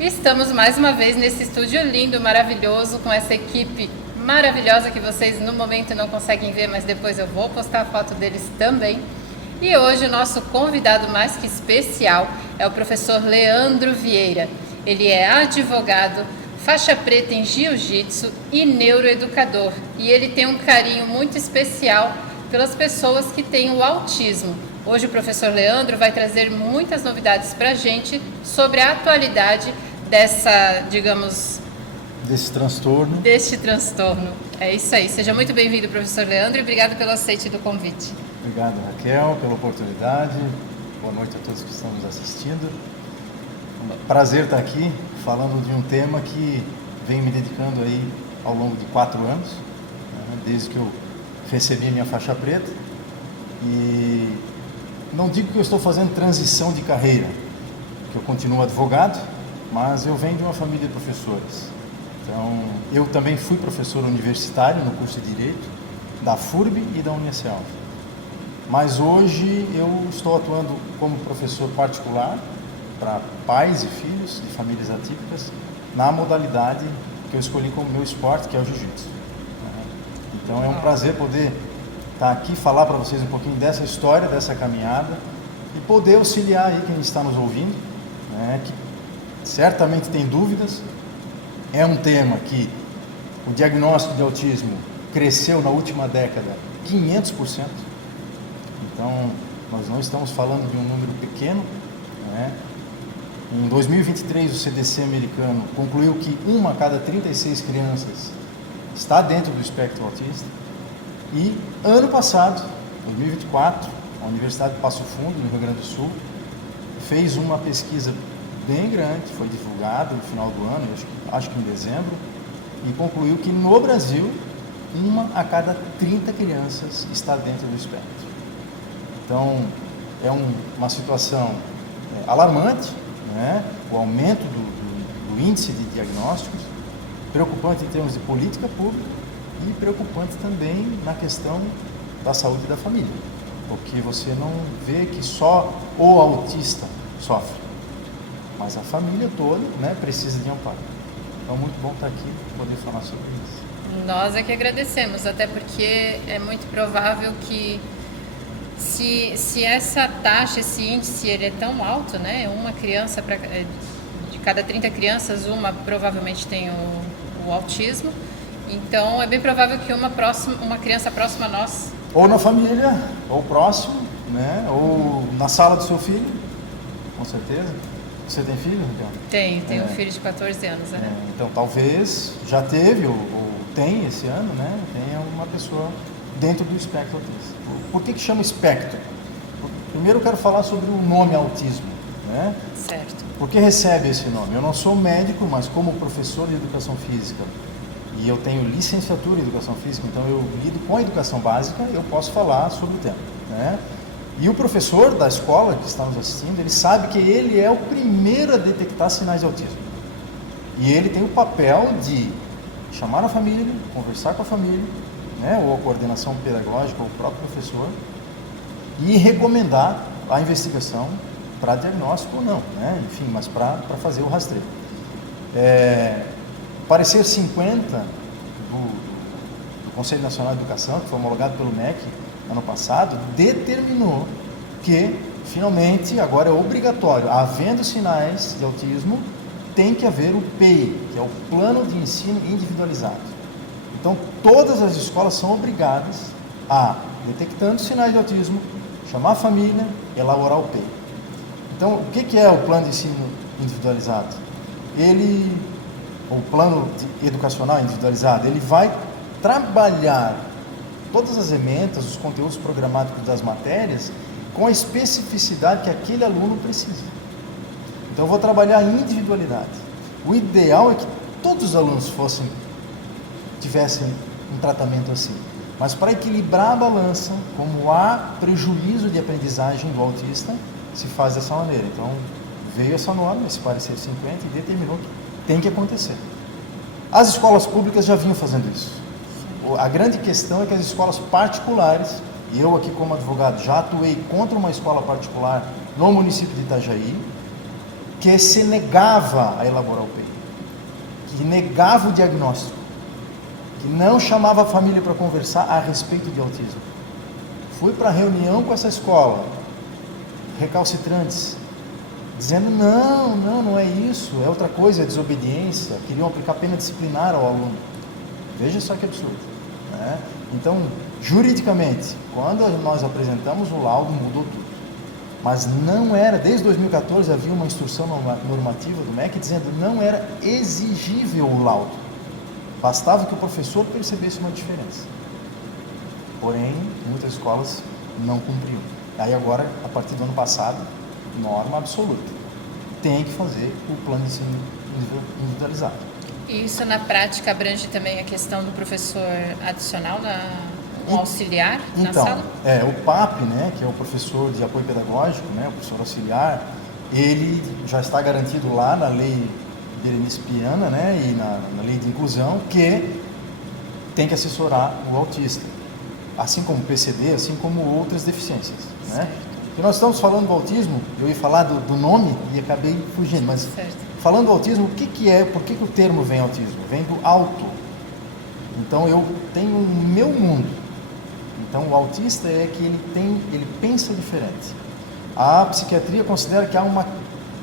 Estamos mais uma vez nesse estúdio lindo, maravilhoso, com essa equipe maravilhosa que vocês no momento não conseguem ver, mas depois eu vou postar a foto deles também. E hoje o nosso convidado mais que especial é o professor Leandro Vieira. Ele é advogado, faixa preta em jiu-jitsu e neuroeducador. E ele tem um carinho muito especial pelas pessoas que têm o autismo. Hoje o professor Leandro vai trazer muitas novidades para a gente sobre a atualidade dessa, digamos... Deste transtorno. É isso aí. Seja muito bem-vindo, professor Leandro, e obrigado pelo aceite do convite. Obrigado, Raquel, pela oportunidade. Boa noite a todos que estão nos assistindo. Prazer estar aqui falando de um tema que venho me dedicando aí ao longo de 4 anos, desde que eu recebi minha faixa preta. E não digo que eu estou fazendo transição de carreira, que eu continuo advogado, mas eu venho de uma família de professores. Então, eu também fui professor universitário no curso de Direito, da FURB e da Unicef. Mas hoje eu estou atuando como professor particular para pais e filhos de famílias atípicas na modalidade que eu escolhi como meu esporte, que é o jiu-jitsu. Então, é um prazer poder estar aqui, falar para vocês um pouquinho dessa história, dessa caminhada e poder auxiliar aí quem está nos ouvindo, que certamente tem dúvidas. É um tema que o diagnóstico de autismo cresceu na última década 500%. Então, nós não estamos falando de um número pequeno. Em 2023, o CDC americano concluiu que 1 a cada 36 crianças está dentro do espectro autista. E ano passado, 2024, a Universidade de Passo Fundo, no Rio Grande do Sul, fez uma pesquisa bem grande, foi divulgada no final do ano, acho que em dezembro, e concluiu que no Brasil, 1 a cada 30 crianças está dentro do espectro. Então, é uma situação alarmante, o aumento do índice de diagnósticos, preocupante em termos de política pública e preocupante também na questão da saúde da família, porque você não vê que só o autista sofre, mas a família toda precisa de amparo. Então, muito bom estar aqui e poder falar sobre isso. Nós é que agradecemos, até porque é muito provável que se essa taxa, esse índice, ele é tão alto, uma criança, de cada 30 crianças, uma provavelmente tem o autismo, então é bem provável que uma criança próxima a nós... Ou na família, ou próximo, ou na sala do seu filho, com certeza. Você tem filho, Raquel? Tenho um filho de 14 anos. Então, talvez já teve ou tem esse ano, tenha uma pessoa dentro do espectro autista. Por que chama espectro? Primeiro eu quero falar sobre o nome autismo. Certo. Por que recebe esse nome? Eu não sou médico, mas como professor de educação física, e eu tenho licenciatura em educação física, então eu lido com a educação básica, eu posso falar sobre o tema. E o professor da escola que está nos assistindo, ele sabe que ele é o primeiro a detectar sinais de autismo. E ele tem o papel de chamar a família, conversar com a família, ou a coordenação pedagógica, ou o próprio professor, e recomendar a investigação para diagnóstico ou não, enfim, mas para fazer o rastreio. Parecer 50 do Conselho Nacional de Educação, que foi homologado pelo MEC ano passado, determinou que, finalmente, agora é obrigatório, havendo sinais de autismo, tem que haver o PEI, que é o Plano de Ensino Individualizado. Então, todas as escolas são obrigadas a, detectando sinais de autismo, chamar a família, elaborar o PEI. Então, o que é o Plano de Ensino Individualizado? O Plano Educacional Individualizado, ele vai trabalhar todas as ementas, os conteúdos programáticos das matérias, com a especificidade que aquele aluno precisa. Então, eu vou trabalhar a individualidade. O ideal é que todos os alunos tivessem um tratamento assim. Mas para equilibrar a balança, como há prejuízo de aprendizagem do autista, se faz dessa maneira. Então, veio essa norma, esse parecer 50, e determinou que tem que acontecer. As escolas públicas já vinham fazendo isso. A grande questão é que as escolas particulares, e eu aqui como advogado já atuei contra uma escola particular no município de Itajaí, que se negava a elaborar o PEI, que negava o diagnóstico, que não chamava a família para conversar a respeito de autismo. Fui para a reunião com essa escola, recalcitrantes, dizendo não é isso, é outra coisa, é desobediência, queriam aplicar pena disciplinar ao aluno. Veja só que absurdo, né? Então, juridicamente, quando nós apresentamos o laudo, mudou tudo. Mas não era, desde 2014 havia uma instrução normativa do MEC dizendo que não era exigível o laudo. Bastava que o professor percebesse uma diferença. Porém, muitas escolas não cumpriam. Aí agora, a partir do ano passado, norma absoluta. Tem que fazer o plano de ensino individualizado. E isso na prática abrange também a questão do professor adicional, um auxiliar na sala? Então, o PAP, né, que é o professor de apoio pedagógico, né, o professor auxiliar, ele já está garantido lá na lei Berenice Piana, né, e na lei de inclusão, que tem que assessorar o autista, assim como o PCD, assim como outras deficiências, né? E nós estamos falando do autismo, eu ia falar do nome e acabei fugindo, mas falando do autismo, o que é, por que o termo vem autismo? Vem do auto. Então eu tenho o meu mundo. Então o autista é que ele pensa diferente. A psiquiatria considera que há uma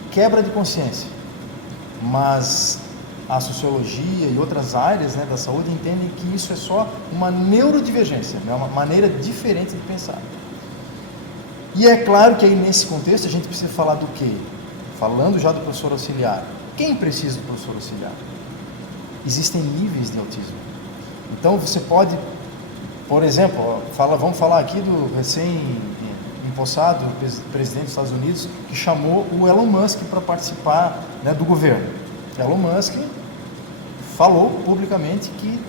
quebra de consciência, mas a sociologia e outras áreas, né, da saúde entendem que isso é só uma neurodivergência, né, uma maneira diferente de pensar. E é claro que aí nesse contexto a gente precisa falar do quê? Falando já do professor auxiliar. Quem precisa do professor auxiliar? Existem níveis de autismo. Então você pode, por exemplo, vamos falar aqui do recém-empossado presidente dos Estados Unidos, que chamou o Elon Musk para participar, né, do governo. Elon Musk falou publicamente que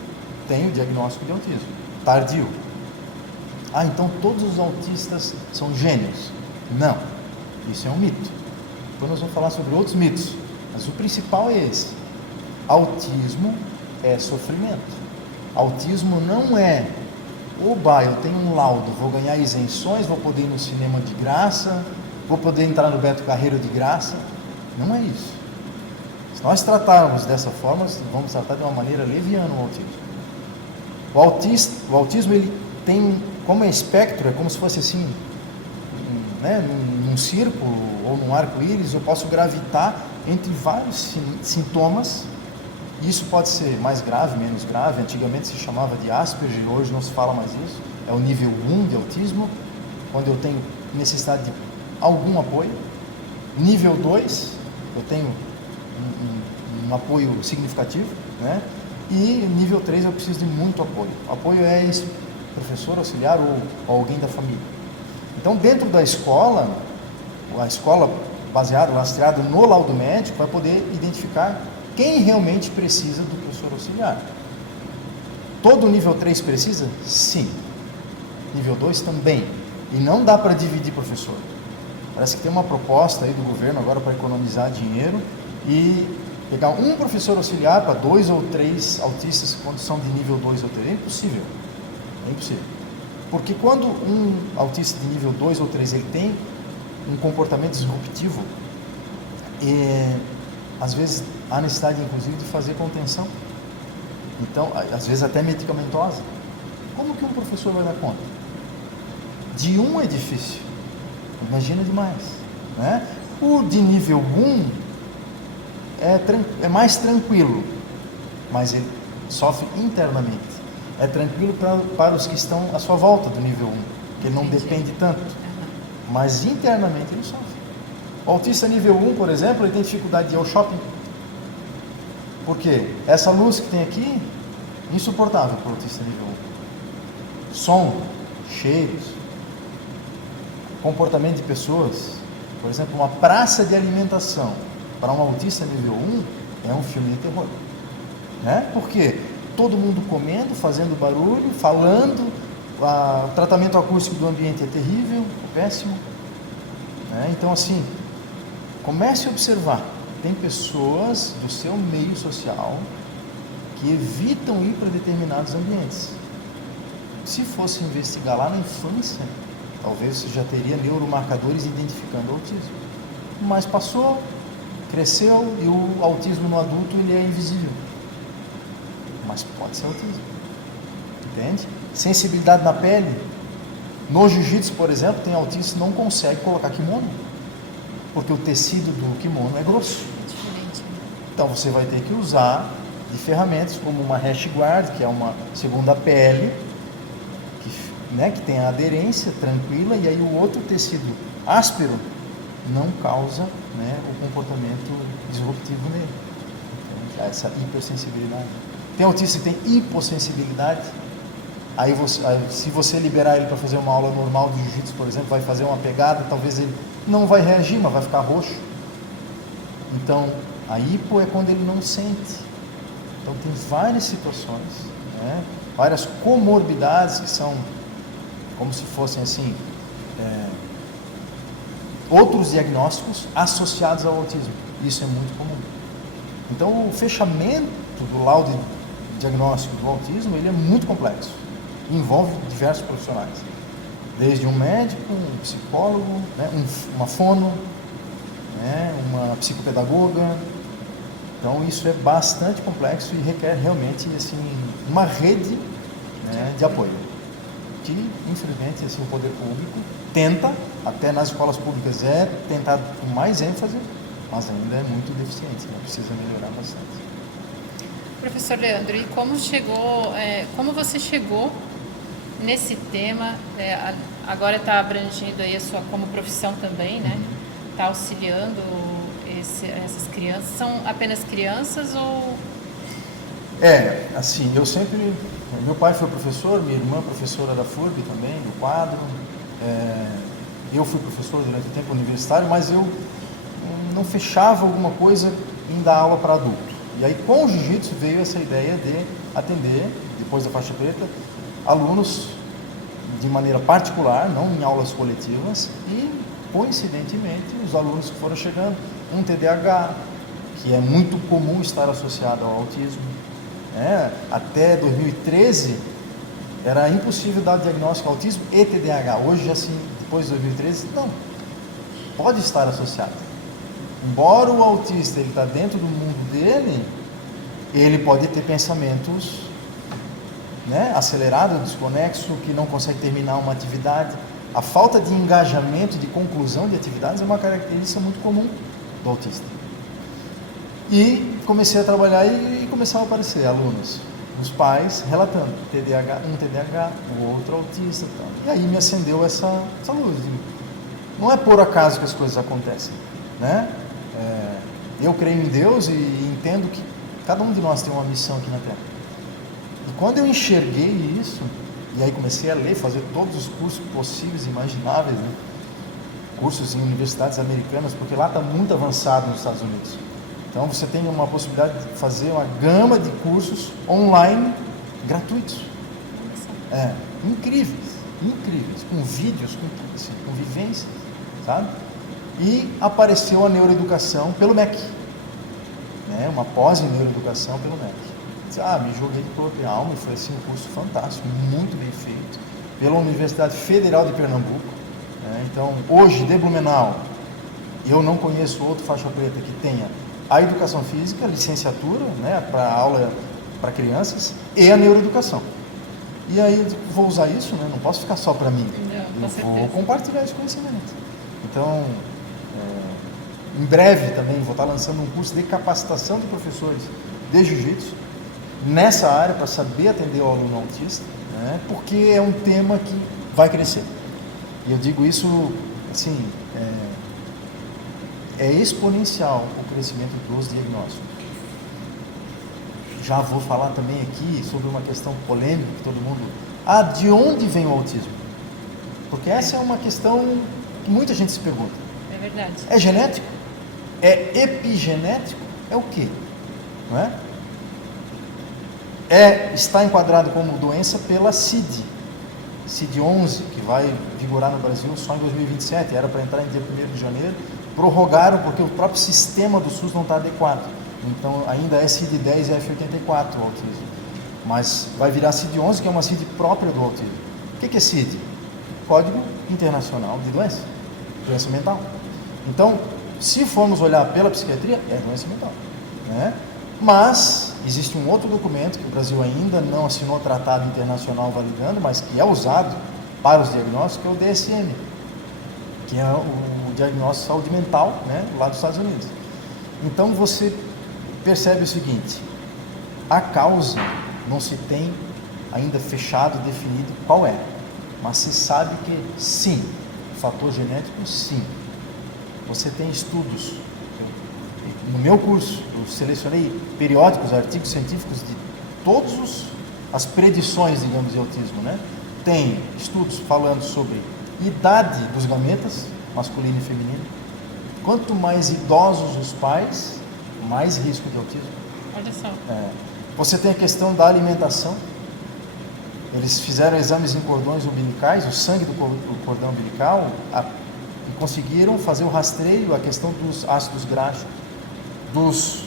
tem o diagnóstico de autismo tardio. Então todos os autistas são gênios. Não, isso é um mito. Depois nós vamos falar sobre outros mitos, mas o principal é esse. Autismo é sofrimento. Autismo não é, oba, eu tenho um laudo, vou ganhar isenções, vou poder ir no cinema de graça, vou poder entrar no Beto Carreiro de graça. Não é isso. Se nós tratarmos dessa forma, vamos tratar de uma maneira leviana o autismo. O autismo, ele tem, como é espectro, é como se fosse assim, né, num círculo ou num arco-íris, eu posso gravitar entre vários sintomas. Isso pode ser mais grave, menos grave. Antigamente se chamava de Asperger, hoje não se fala mais isso. É o nível 1 de autismo, quando eu tenho necessidade de algum apoio. Nível 2, eu tenho um apoio significativo, né? E nível 3 eu preciso de muito apoio. Apoio é esse professor auxiliar ou alguém da família. Então, dentro da escola, a escola baseada, lastreada no laudo médico, vai poder identificar quem realmente precisa do professor auxiliar. Todo nível 3 precisa? Sim. Nível 2 também. E não dá para dividir professor. Parece que tem uma proposta aí do governo agora para economizar dinheiro e pegar um professor auxiliar para 2 ou 3 autistas com condição de nível 2 ou 3. É impossível. É impossível. Porque quando um autista de nível 2 ou 3 ele tem um comportamento disruptivo, às vezes há necessidade, inclusive, de fazer contenção. Então, às vezes até medicamentosa. Como que um professor vai dar conta? De um é difícil. Imagina demais, né? O de nível 1 é mais tranquilo, mas ele sofre internamente. É tranquilo para os que estão à sua volta do nível 1, que ele não depende tanto. Mas internamente ele sofre. O autista nível 1, por exemplo, ele tem dificuldade de ir ao shopping. Por quê? Essa luz que tem aqui, insuportável para o autista nível 1. Som, cheiros, comportamento de pessoas. Por exemplo, uma praça de alimentação para um autista nível 1 é um filme de terror. Né? Por quê? Todo mundo comendo, fazendo barulho, falando, o tratamento acústico do ambiente é terrível, péssimo. Né? Então, assim, comece a observar. Tem pessoas do seu meio social que evitam ir para determinados ambientes. Se fosse investigar lá na infância, talvez você já teria neuromarcadores identificando o autismo. Mas passou, cresceu e o autismo no adulto ele é invisível. Mas pode ser autismo. Entende? Sensibilidade na pele. No jiu-jitsu, por exemplo, tem autistas que não conseguem colocar kimono, porque o tecido do kimono é grosso. Diferente. Então você vai ter que usar de ferramentas como uma rash guard, que é uma segunda pele, que tem a aderência tranquila, e aí o outro tecido áspero não causa, né, o comportamento disruptivo nele. Então, essa hipersensibilidade. Tem autista que tem hipossensibilidade. Aí se você liberar ele para fazer uma aula normal de jiu-jitsu, por exemplo, vai fazer uma pegada, talvez ele não vai reagir, mas vai ficar roxo. Então, a hipo é quando ele não sente. Então, tem várias situações, né? Várias comorbidades que são como se fossem assim, outros diagnósticos associados ao autismo. Isso é muito comum. Então, o fechamento do laudo diagnóstico do autismo, ele é muito complexo. Envolve diversos profissionais. Desde um médico, um psicólogo, né, uma fono, né, uma psicopedagoga. Então, isso é bastante complexo e requer realmente assim, uma rede, né, de apoio. Que, infelizmente, assim, o poder público tenta, até nas escolas públicas tentar com mais ênfase, mas ainda é muito deficiente, né? Precisa melhorar bastante. Professor Leandro, e como você chegou nesse tema, agora está abrangindo aí a sua como profissão também, né? Está auxiliando essas crianças, são apenas crianças ou... Assim, meu pai foi professor, minha irmã professora da FURB também, do quadro, eu fui professor durante o tempo universitário, mas eu não fechava alguma coisa em dar aula para adulto. E aí com o jiu-jitsu veio essa ideia de atender, depois da faixa preta, alunos de maneira particular, não em aulas coletivas, e coincidentemente os alunos que foram chegando, um TDAH, que é muito comum estar associado ao autismo. Até 2013 era impossível dar diagnóstico autismo e TDAH. Hoje, assim, depois de 2013, não, pode estar associado. Embora o autista ele está dentro do mundo dele, ele pode ter pensamentos, né, acelerados, desconexo, que não consegue terminar uma atividade. A falta de engajamento, de conclusão de atividades é uma característica muito comum do autista. E comecei a trabalhar e começaram a aparecer alunos, os pais relatando, um TDAH, o outro autista. Tal. E aí me acendeu essa luz. Não é por acaso que as coisas acontecem, né? Eu creio em Deus e entendo que cada um de nós tem uma missão aqui na Terra. E quando eu enxerguei isso, e aí comecei a ler, fazer todos os cursos possíveis e imagináveis, né? Cursos em universidades americanas, porque lá está muito avançado nos Estados Unidos. Então você tem uma possibilidade de fazer uma gama de cursos online gratuitos. Incríveis, com vídeos, com vivências, sabe? E apareceu a neuroeducação pelo MEC, né? Uma pós em neuroeducação pelo MEC. Me joguei de corpo e alma e foi assim, um curso fantástico, muito bem feito, pela Universidade Federal de Pernambuco. Então, hoje, de Blumenau, eu não conheço outro faixa preta que tenha a educação física, licenciatura, né, para aula para crianças, e a neuroeducação. E aí eu vou usar isso, né, não posso ficar só para mim, eu vou compartilhar esse conhecimento. Então, em breve também vou estar lançando um curso de capacitação de professores de jiu-jitsu, nessa área, para saber atender o aluno autista, né, porque é um tema que vai crescer. E eu digo isso, assim, é exponencial o crescimento dos diagnósticos. Já vou falar também aqui sobre uma questão polêmica que todo mundo... de onde vem o autismo? Porque essa é uma questão que muita gente se pergunta. É verdade. É genético? É epigenético? É o quê? Não é? Está enquadrado como doença pela CID-11, que vai vigorar no Brasil só em 2027, era para entrar em dia 1º de janeiro, prorrogaram porque o próprio sistema do SUS não está adequado, então ainda é CID-10 e F84 o autismo, mas vai virar CID-11, que é uma CID própria do autismo. O que é CID? Código Internacional de Doença Mental. Então, se formos olhar pela psiquiatria, é doença mental, né? Mas existe um outro documento que o Brasil ainda não assinou tratado internacional validando, mas que é usado para os diagnósticos, que é o DSM, que é o diagnóstico de saúde mental, né, lá dos Estados Unidos. Então você percebe o seguinte: a causa não se tem ainda fechado, definido qual é, mas se sabe que sim, fator genético sim. Você tem estudos. No meu curso, eu selecionei periódicos, artigos científicos de todas as predições, digamos, de autismo, né? Tem estudos falando sobre idade dos gametas, masculino e feminino. Quanto mais idosos os pais, mais risco de autismo. Olha só. Você tem a questão da alimentação. Eles fizeram exames em cordões umbilicais, o sangue do cordão umbilical, e conseguiram fazer o rastreio, a questão dos ácidos graxos, dos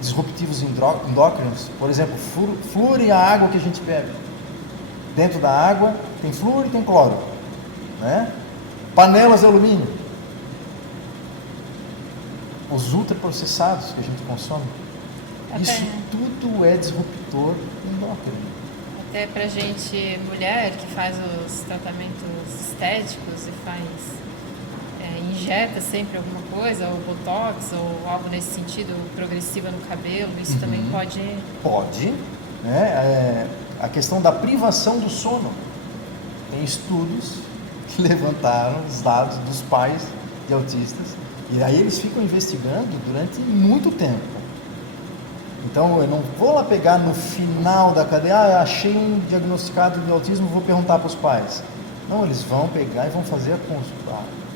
disruptivos endócrinos. Por exemplo, flúor e a água que a gente bebe. Dentro da água tem flúor e tem cloro, né? Panelas de alumínio, os ultraprocessados que a gente consome, isso tudo é disruptor endócrino. Até pra gente, mulher, que faz os tratamentos estéticos e injeta sempre alguma coisa, ou botox, ou algo nesse sentido, progressiva no cabelo, isso também pode... Pode, né? A questão da privação do sono. Tem estudos que levantaram os dados dos pais de autistas, e aí eles ficam investigando durante muito tempo. Então eu não vou lá pegar no final da cadeia, achei um diagnosticado de autismo, vou perguntar para os pais. Não, eles vão pegar e vão fazer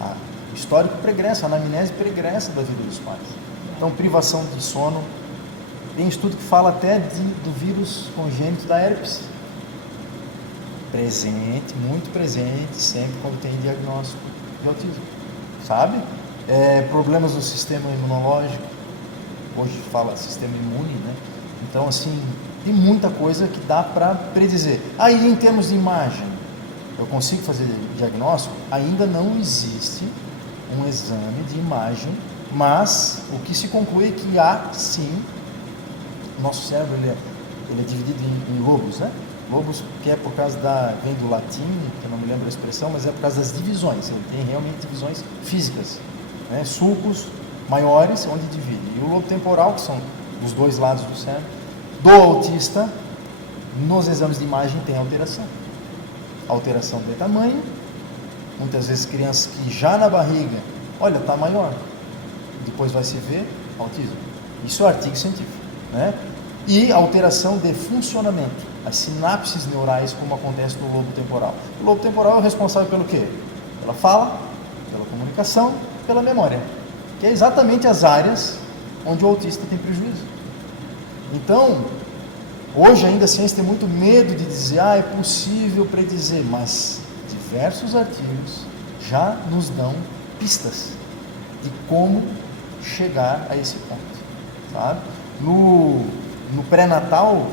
a histórico pregresso, a anamnese pregressa da vida dos pais. Então, privação de sono. Tem estudo que fala até do vírus congênito da herpes. Presente, muito presente, sempre quando tem diagnóstico de autismo. Sabe? Problemas no sistema imunológico. Hoje fala sistema imune, né? Então, assim, tem muita coisa que dá para predizer. Aí, em termos de imagem, eu consigo fazer diagnóstico? Ainda não existe um exame de imagem, mas o que se conclui é que há sim, nosso cérebro ele é dividido em lobos, né? Lobos que é por causa vem do latim, que eu não me lembro a expressão, mas é por causa das divisões, ele tem realmente divisões físicas, né? Sulcos maiores onde divide, e o lobo temporal, que são dos dois lados do cérebro, do autista, nos exames de imagem tem alteração de tamanho. Muitas vezes crianças que já na barriga, olha, está maior, depois vai se ver autismo. Isso é artigo científico, né? E alteração de funcionamento, as sinapses neurais, como acontece no lobo temporal. O lobo temporal é o responsável pelo quê? Pela fala, pela comunicação, pela memória, que é exatamente as áreas onde o autista tem prejuízo. Então, hoje ainda a ciência tem muito medo de dizer, é possível predizer, mas diversos artigos já nos dão pistas de como chegar a esse ponto, sabe? No pré-natal,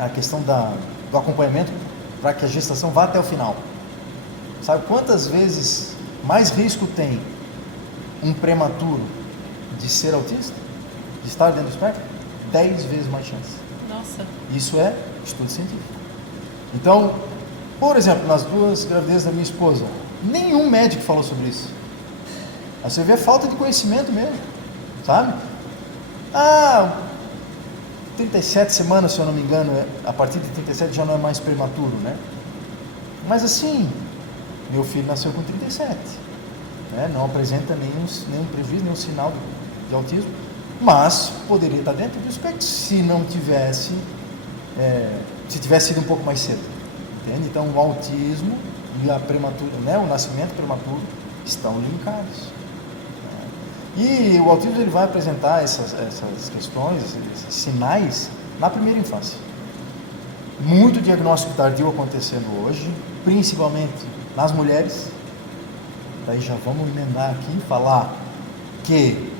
a questão do acompanhamento para que a gestação vá até o final. Sabe quantas vezes mais risco tem um prematuro de ser autista? De estar dentro do espectro? 10 vezes mais chance. Nossa. Isso é estudo científico. Então, por exemplo, nas 2 gravidezes da minha esposa, nenhum médico falou sobre isso. Aí você vê falta de conhecimento mesmo, sabe? 37 semanas, se eu não me engano, a partir de 37 já não é mais prematuro, né? Mas assim, meu filho nasceu com 37, né? Não apresenta nenhum prejuízo, nenhum sinal de autismo, mas poderia estar dentro do espectro se não tivesse, se tivesse sido um pouco mais cedo. Entende? Então, o autismo e a prematura, né, o nascimento prematuro estão linkados. E o autismo ele vai apresentar essas questões, esses sinais na primeira infância. Muito diagnóstico tardio acontecendo hoje, principalmente nas mulheres. Daí já vamos emendar aqui e falar que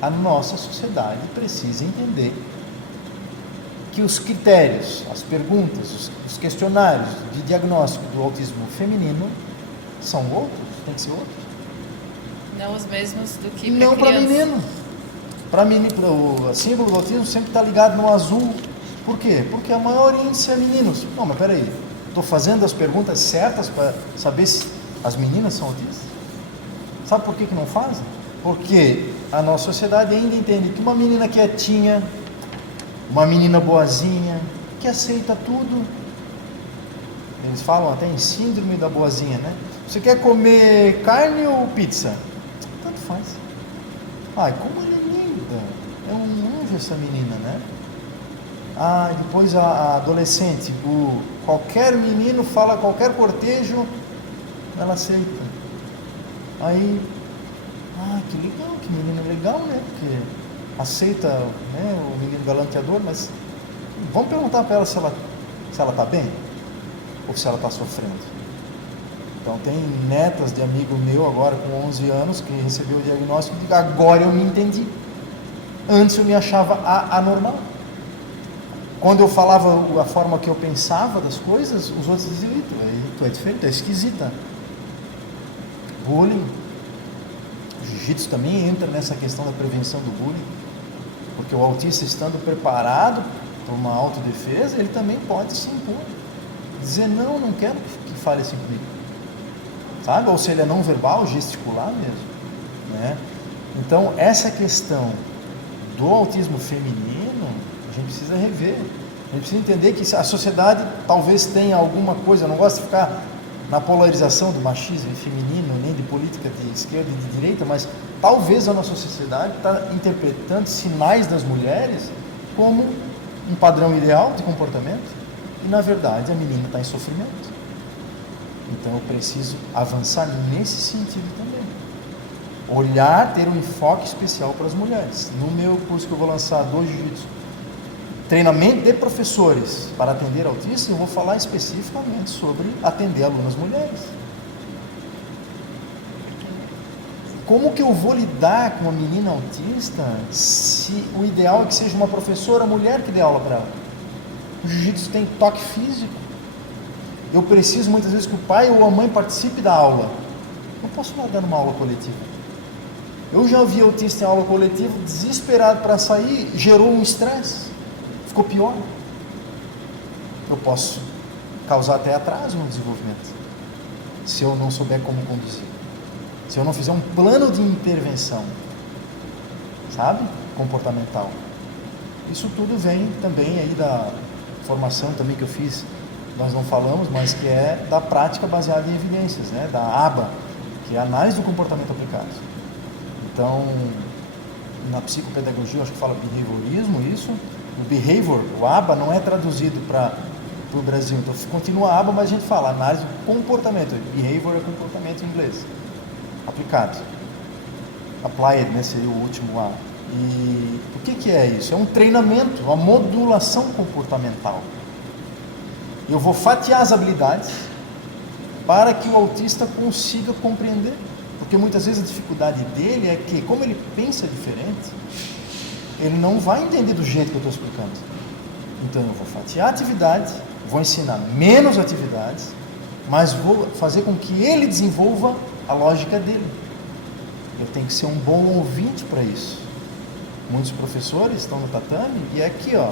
a nossa sociedade precisa entender que os critérios, as perguntas, os questionários de diagnóstico do autismo feminino são outros, tem que ser outros. Não os mesmos do que para não para criança. menino. Para menino, o símbolo do autismo sempre está ligado no azul. Por quê? Porque a maior índice é meninos. Não, mas peraí, estou fazendo as perguntas certas para saber se as meninas são autistas? Sabe por que não fazem? Porque a nossa sociedade ainda entende que uma menina quietinha, uma menina boazinha, que aceita tudo. Eles falam até em síndrome da boazinha, né? Você quer comer carne ou pizza? Tanto faz. Ai, como ela é linda. É um anjo essa menina, né? Ah, depois a adolescente. Qualquer menino fala, qualquer cortejo, ela aceita. Aí, que legal, que menino legal, né? Porque aceita, né, o menino galanteador, mas vamos perguntar para ela se ela está bem ou se ela está sofrendo. Então tem netas de amigo meu agora com 11 anos que recebeu o diagnóstico e agora eu me entendi. Antes eu me achava anormal. Quando eu falava a forma que eu pensava das coisas, os outros diziam, tu é diferente, tu é esquisita. Bullying. O jiu-jitsu também entra nessa questão da prevenção do bullying, porque o autista estando preparado para uma autodefesa, ele também pode se impor. Dizer, não quero que fale assim comigo. Sabe? Ou se ele é não verbal, gesticular mesmo. Né? Então, essa questão do autismo feminino, a gente precisa rever. A gente precisa entender que a sociedade talvez tenha alguma coisa, eu não gosto de ficar na polarização do machismo feminino, nem de política de esquerda e de direita, mas talvez a nossa sociedade está interpretando sinais das mulheres como um padrão ideal de comportamento e, na verdade, a menina está em sofrimento. Então, eu preciso avançar nesse sentido também. Olhar, ter um enfoque especial para as mulheres. No meu curso que eu vou lançar do Jiu-Jitsu, treinamento de professores para atender autistas, eu vou falar especificamente sobre atender alunas mulheres. Como que eu vou lidar com uma menina autista se o ideal é que seja uma professora mulher que dê aula para ela? O jiu-jitsu tem toque físico. Eu preciso muitas vezes que o pai ou a mãe participe da aula. Não posso largar numa aula coletiva. Eu já vi autista em aula coletiva, desesperado para sair, gerou um estresse. Ficou pior. Eu posso causar até atraso no desenvolvimento, se eu não souber como conduzir, se eu não fizer um plano de intervenção, sabe? Comportamental. Isso tudo vem também aí da formação também que eu fiz, nós não falamos, mas que é da prática baseada em evidências, né? Da ABA, que é a análise do comportamento aplicado. Então, na psicopedagogia, eu acho que fala behaviorismo, isso. O behavior, o ABA, não é traduzido para o Brasil, então continua ABA, mas a gente fala análise do comportamento. Behavior é comportamento em inglês, aplicado. Applied, né, seria o último A. E o que é isso? É um treinamento, uma modulação comportamental. Eu vou fatiar as habilidades para que o autista consiga compreender, porque muitas vezes a dificuldade dele é que, como ele pensa diferente, ele não vai entender do jeito que eu estou explicando. Então eu vou fatiar a atividade, vou ensinar menos atividades, mas vou fazer com que ele desenvolva a lógica dele. Eu tenho que ser um bom ouvinte para isso. Muitos professores estão no tatame e é aqui, ó.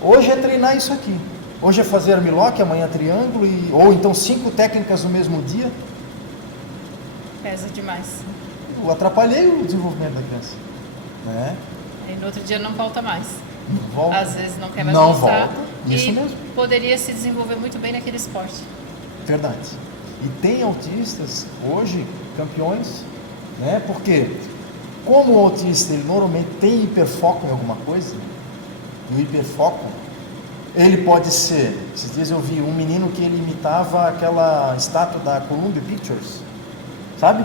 Hoje é treinar isso aqui. Hoje é fazer armlock, amanhã triângulo, ou então 5 técnicas no mesmo dia. Pesa demais. Eu atrapalhei o desenvolvimento da criança. Né? E no outro dia não volta mais. Não volta. Às vezes não quer mais não voltar. Volta. Isso e mesmo. Poderia se desenvolver muito bem naquele esporte. Verdade. E tem autistas hoje, campeões, né? Porque como o autista ele normalmente tem hiperfoco em alguma coisa, e o hiperfoco, ele pode ser, esses dias eu vi um menino que ele imitava aquela estátua da Columbia Pictures, sabe?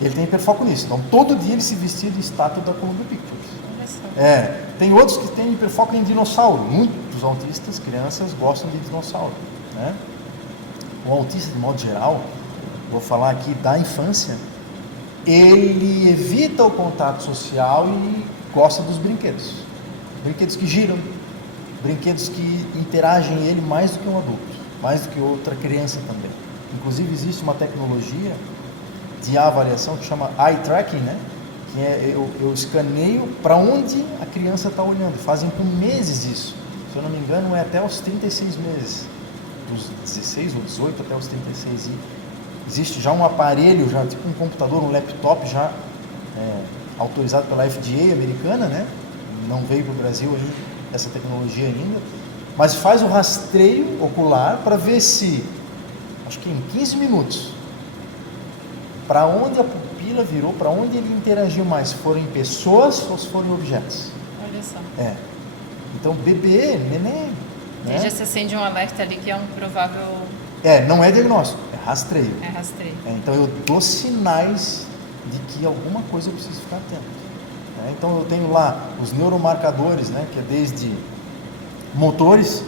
Ele tem hiperfoco nisso, então todo dia ele se vestia de estátua da Columbia Pictures. Tem outros que têm hiperfoco em dinossauro, muitos autistas, crianças gostam de dinossauro, né? O autista de modo geral, vou falar aqui da infância, ele evita o contato social e gosta dos brinquedos que giram, brinquedos que interagem ele mais do que um adulto, mais do que outra criança também. Inclusive existe uma tecnologia de avaliação que chama eye tracking, né? Que é, eu escaneio para onde a criança está olhando. Fazem por meses isso. Se eu não me engano, é até os 36 meses. Dos 16 ou 18 até os 36. E existe já um aparelho, já tipo um computador, um laptop já autorizado pela FDA americana, né? Não veio para o Brasil essa tecnologia ainda. Mas faz o rastreio ocular para ver se, acho que em 15 minutos, para onde a pupila virou, para onde ele interagiu mais, se foram em pessoas ou se foram em objetos. Olha só. Então, bebê, neném. E já se acende um alerta ali que é um provável... não é diagnóstico, é rastreio. É rastreio. Então, eu dou sinais de que alguma coisa eu preciso ficar atento. Então, eu tenho lá os neuromarcadores, né, que é desde motores,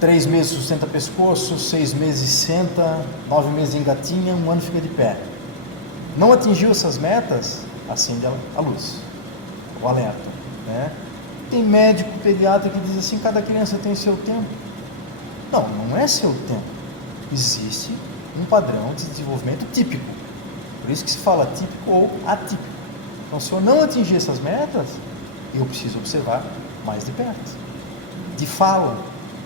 3 meses sustenta pescoço, 6 meses senta, 9 meses engatinha, 1 ano fica de pé. Não atingiu essas metas, acende a luz, o alerta. Né? Tem médico pediatra que diz assim, cada criança tem seu tempo. Não, não é seu tempo. Existe um padrão de desenvolvimento típico. Por isso que se fala típico ou atípico. Então, se eu não atingir essas metas, eu preciso observar mais de perto. De fala,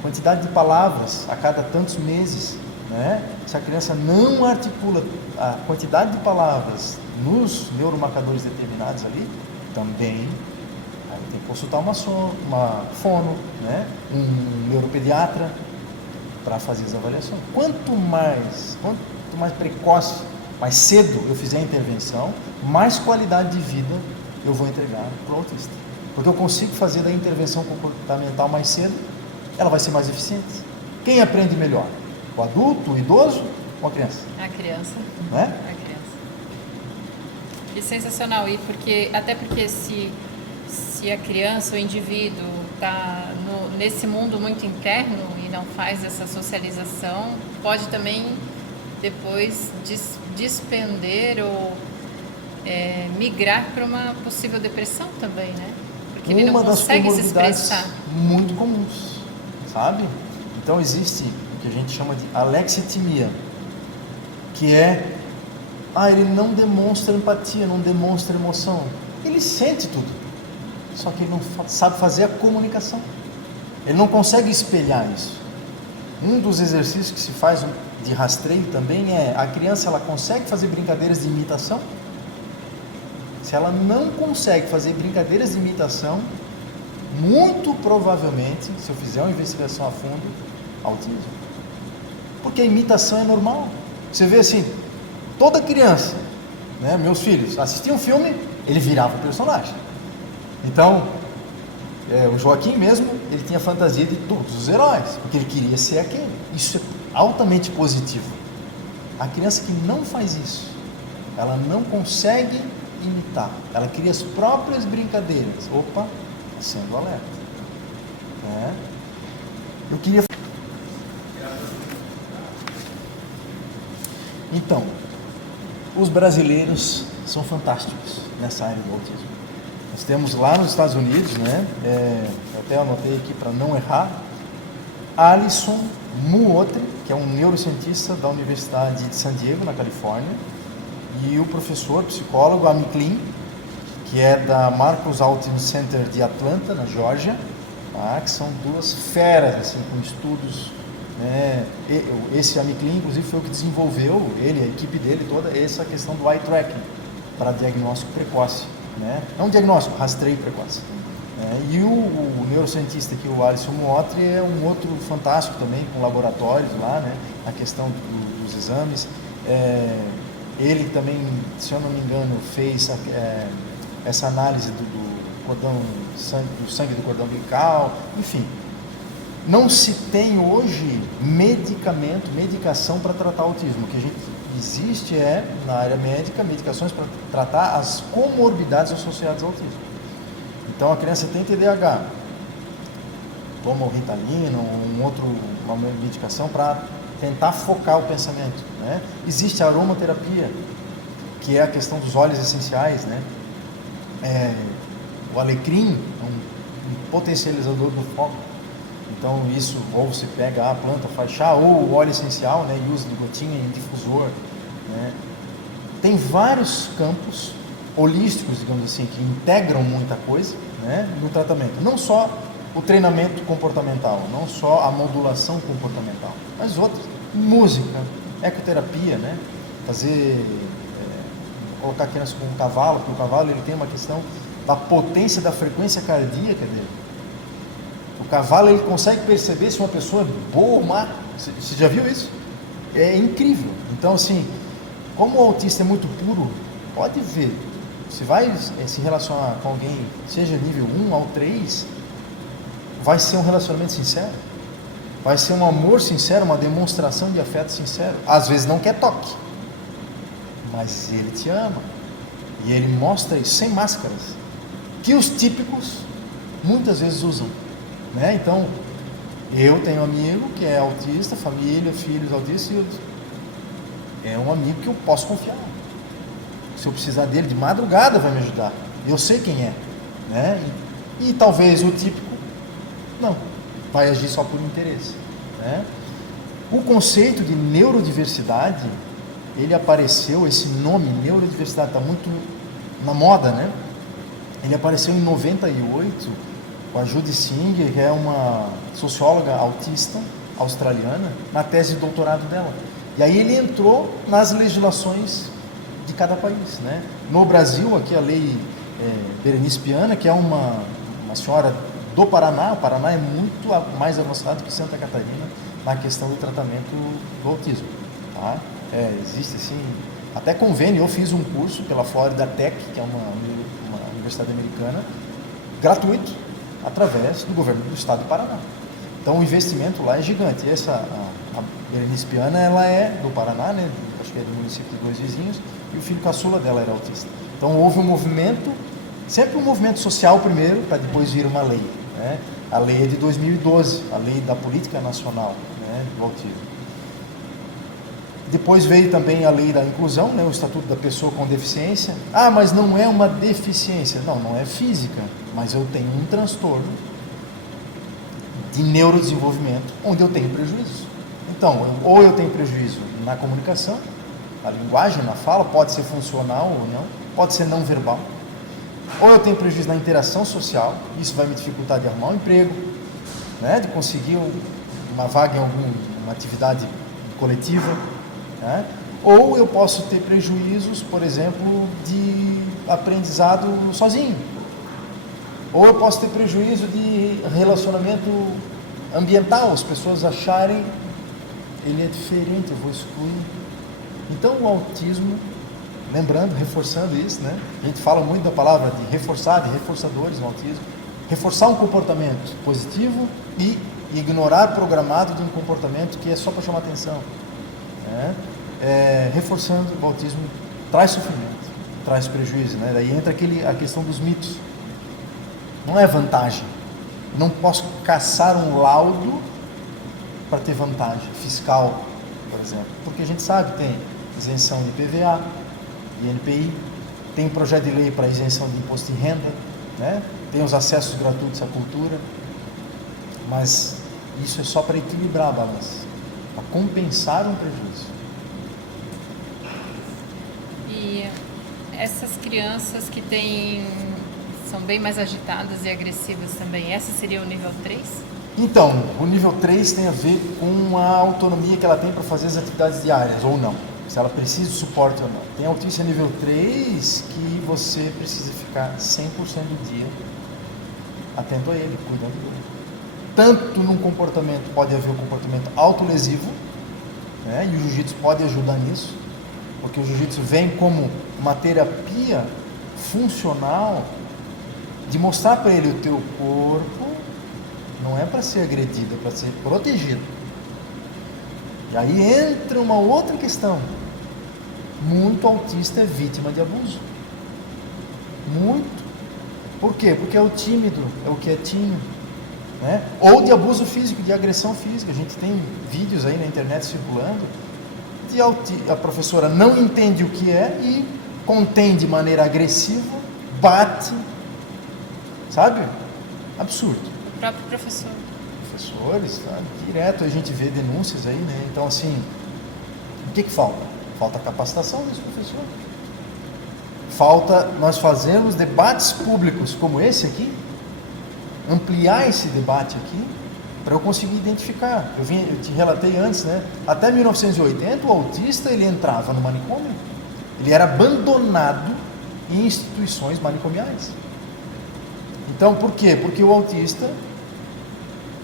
quantidade de palavras a cada tantos meses. Né? Se a criança não articula a quantidade de palavras nos neuromarcadores determinados ali, também aí tem que consultar uma fono, né? Um neuropediatra para fazer as avaliações. Quanto mais precoce, mais cedo eu fizer a intervenção, mais qualidade de vida eu vou entregar para o autista. Porque eu consigo fazer da intervenção comportamental mais cedo, ela vai ser mais eficiente. Quem aprende melhor? O adulto, o idoso ou a criança? A criança. Não é? A criança. Que sensacional. E até porque se a criança, o indivíduo, está nesse mundo muito interno e não faz essa socialização, pode também depois despender ou migrar para uma possível depressão também, né? Porque ele não consegue se expressar. Muito comuns, sabe? Então existe o que a gente chama de alexitimia, que é, ele não demonstra empatia, não demonstra emoção. Ele sente tudo, só que ele não sabe fazer a comunicação. Ele não consegue espelhar isso. Um dos exercícios que se faz de rastreio também é, a criança ela consegue fazer brincadeiras de imitação? Se ela não consegue fazer brincadeiras de imitação, muito provavelmente, se eu fizer uma investigação a fundo, autismo. Porque a imitação é normal. Você vê assim, toda criança, né, meus filhos, assistiam um filme, ele virava o personagem. Então, o Joaquim mesmo, ele tinha fantasia de todos os heróis, porque ele queria ser aquele. Isso é altamente positivo. A criança que não faz isso, ela não consegue imitar, ela cria as próprias brincadeiras. Opa, sendo alerta. Eu queria... Então, os brasileiros são fantásticos nessa área do autismo. Nós temos lá nos Estados Unidos, né? Eu até anotei aqui para não errar, Alison Muotre, que é um neurocientista da Universidade de San Diego, na Califórnia, e o professor psicólogo Amy Klein, que é da Marcus Autism Center de Atlanta, na Geórgia, que são duas feras assim, com estudos. Né? Esse Amy Klein, inclusive, foi o que desenvolveu, ele, a equipe dele toda, essa questão do eye tracking para diagnóstico precoce. Né? Não diagnóstico, rastreio precoce. E o neurocientista aqui, o Alison Muotre, é um outro fantástico também, com laboratórios lá, né? A questão dos exames. Ele também, se eu não me engano, fez essa análise do cordão, do sangue do cordão umbilical, enfim. Não se tem hoje medicação para tratar autismo. O que a gente existe na área médica, medicações para tratar as comorbidades associadas ao autismo. Então a criança tem TDAH, toma o Ritalina, uma medicação para tentar focar o pensamento. Né? Existe a aromaterapia, que é a questão dos óleos essenciais. Né? O alecrim é um potencializador do foco. Então isso, ou você pega a planta, faz chá, ou o óleo essencial, né, e usa de gotinha em difusor. Né? tem vários campos holísticos, digamos assim, que integram muita coisa, né, no tratamento. Não só o treinamento comportamental, não só a modulação comportamental, mas outras. Música, ecoterapia, né, colocar a criança com um cavalo, porque o cavalo ele tem uma questão da potência da frequência cardíaca dele. O cavalo ele consegue perceber se uma pessoa é boa ou má. Você já viu isso? É incrível. Então, assim, como o autista é muito puro, pode ver. Se vai se relacionar com alguém, seja nível 1 ao 3, vai ser um relacionamento sincero. Vai ser um amor sincero, uma demonstração de afeto sincero. Às vezes não quer toque, mas ele te ama. E ele mostra isso sem máscaras, que os típicos muitas vezes usam, né? Então, eu tenho um amigo que é autista, família, filhos autistas, é um amigo que eu posso confiar. Se eu precisar dele de madrugada, vai me ajudar. Eu sei quem é, né? E talvez o típico não, vai agir só por interesse, né? O conceito de neurodiversidade, ele apareceu, esse nome neurodiversidade está muito na moda, né? Ele apareceu em 98 com a Judy Singer, que é uma socióloga autista australiana, na tese de doutorado dela. E aí ele entrou nas legislações de cada país, né? No Brasil, aqui a lei Berenice Piana, que é uma senhora do Paraná. O Paraná é muito mais avançado que Santa Catarina na questão do tratamento do autismo, tá? Existe assim, até convênio. Eu fiz um curso pela Florida Tech, que é uma universidade americana, gratuito, através do governo do estado do Paraná. Então o investimento lá é gigante. A Berenice Piana, ela é do Paraná, né? Acho que é do município de Dois Vizinhos, e o filho caçula dela era autista. Então houve um movimento, sempre um movimento social primeiro, para depois vir uma lei, né? A lei é de 2012, a lei da política nacional, né, do autismo. Depois veio também a lei da inclusão, né, o Estatuto da Pessoa com Deficiência. Ah, mas não é uma deficiência. Não, não é física, mas eu tenho um transtorno de neurodesenvolvimento onde eu tenho prejuízos. Então, ou eu tenho prejuízo na comunicação, na linguagem, na fala, pode ser funcional ou não, pode ser não verbal. Ou eu tenho prejuízo na interação social, isso vai me dificultar de arrumar um emprego, né, de conseguir uma vaga em alguma atividade coletiva, né? Ou eu posso ter prejuízos, por exemplo, de aprendizado sozinho. Ou eu posso ter prejuízo de relacionamento ambiental, as pessoas acharem ele é diferente, eu vou excluir. Então o autismo, lembrando, reforçando isso, né? A gente fala muito da palavra de reforçar, de reforçadores no autismo. Reforçar um comportamento positivo e ignorar programado de um comportamento que é só para chamar atenção, né? Reforçando o autismo traz sofrimento, traz prejuízo, né? Daí entra a questão dos mitos. Não é vantagem. Não posso caçar um laudo para ter vantagem fiscal, por exemplo, porque a gente sabe, tem isenção de IPVA, de INPI, tem projeto de lei para isenção de imposto de renda, né? Tem os acessos gratuitos à cultura, mas isso é só para equilibrar a balança, para compensar um prejuízo. E essas crianças que são bem mais agitadas e agressivas também, esse seria o nível 3? Então, o nível 3 tem a ver com a autonomia que ela tem para fazer as atividades diárias, ou não. Se ela precisa de suporte ou não. Tem autista nível 3 que você precisa ficar 100% do dia atento a ele, cuidando dele. Tanto num comportamento, pode haver um comportamento autolesivo, né? E o jiu-jitsu pode ajudar nisso, porque o jiu-jitsu vem como uma terapia funcional de mostrar para ele o teu corpo não é para ser agredido, é para ser protegido. E aí entra uma outra questão. Muito autista é vítima de abuso. Muito. Por quê? Porque é o tímido, é o quietinho, né? Ou de abuso físico, de agressão física. A gente tem vídeos aí na internet circulando de a professora não entende o que é e contém de maneira agressiva, bate, sabe? Absurdo. O próprio professor. Professores, tá? Direto a gente vê denúncias aí, né? Então, assim, o que falta? Falta capacitação desse professor. Falta nós fazermos debates públicos como esse aqui, ampliar esse debate aqui, para eu conseguir identificar. Eu te relatei antes, né? Até 1980, o autista ele entrava no manicômio, ele era abandonado em instituições manicomiais. Então, por quê? Porque o autista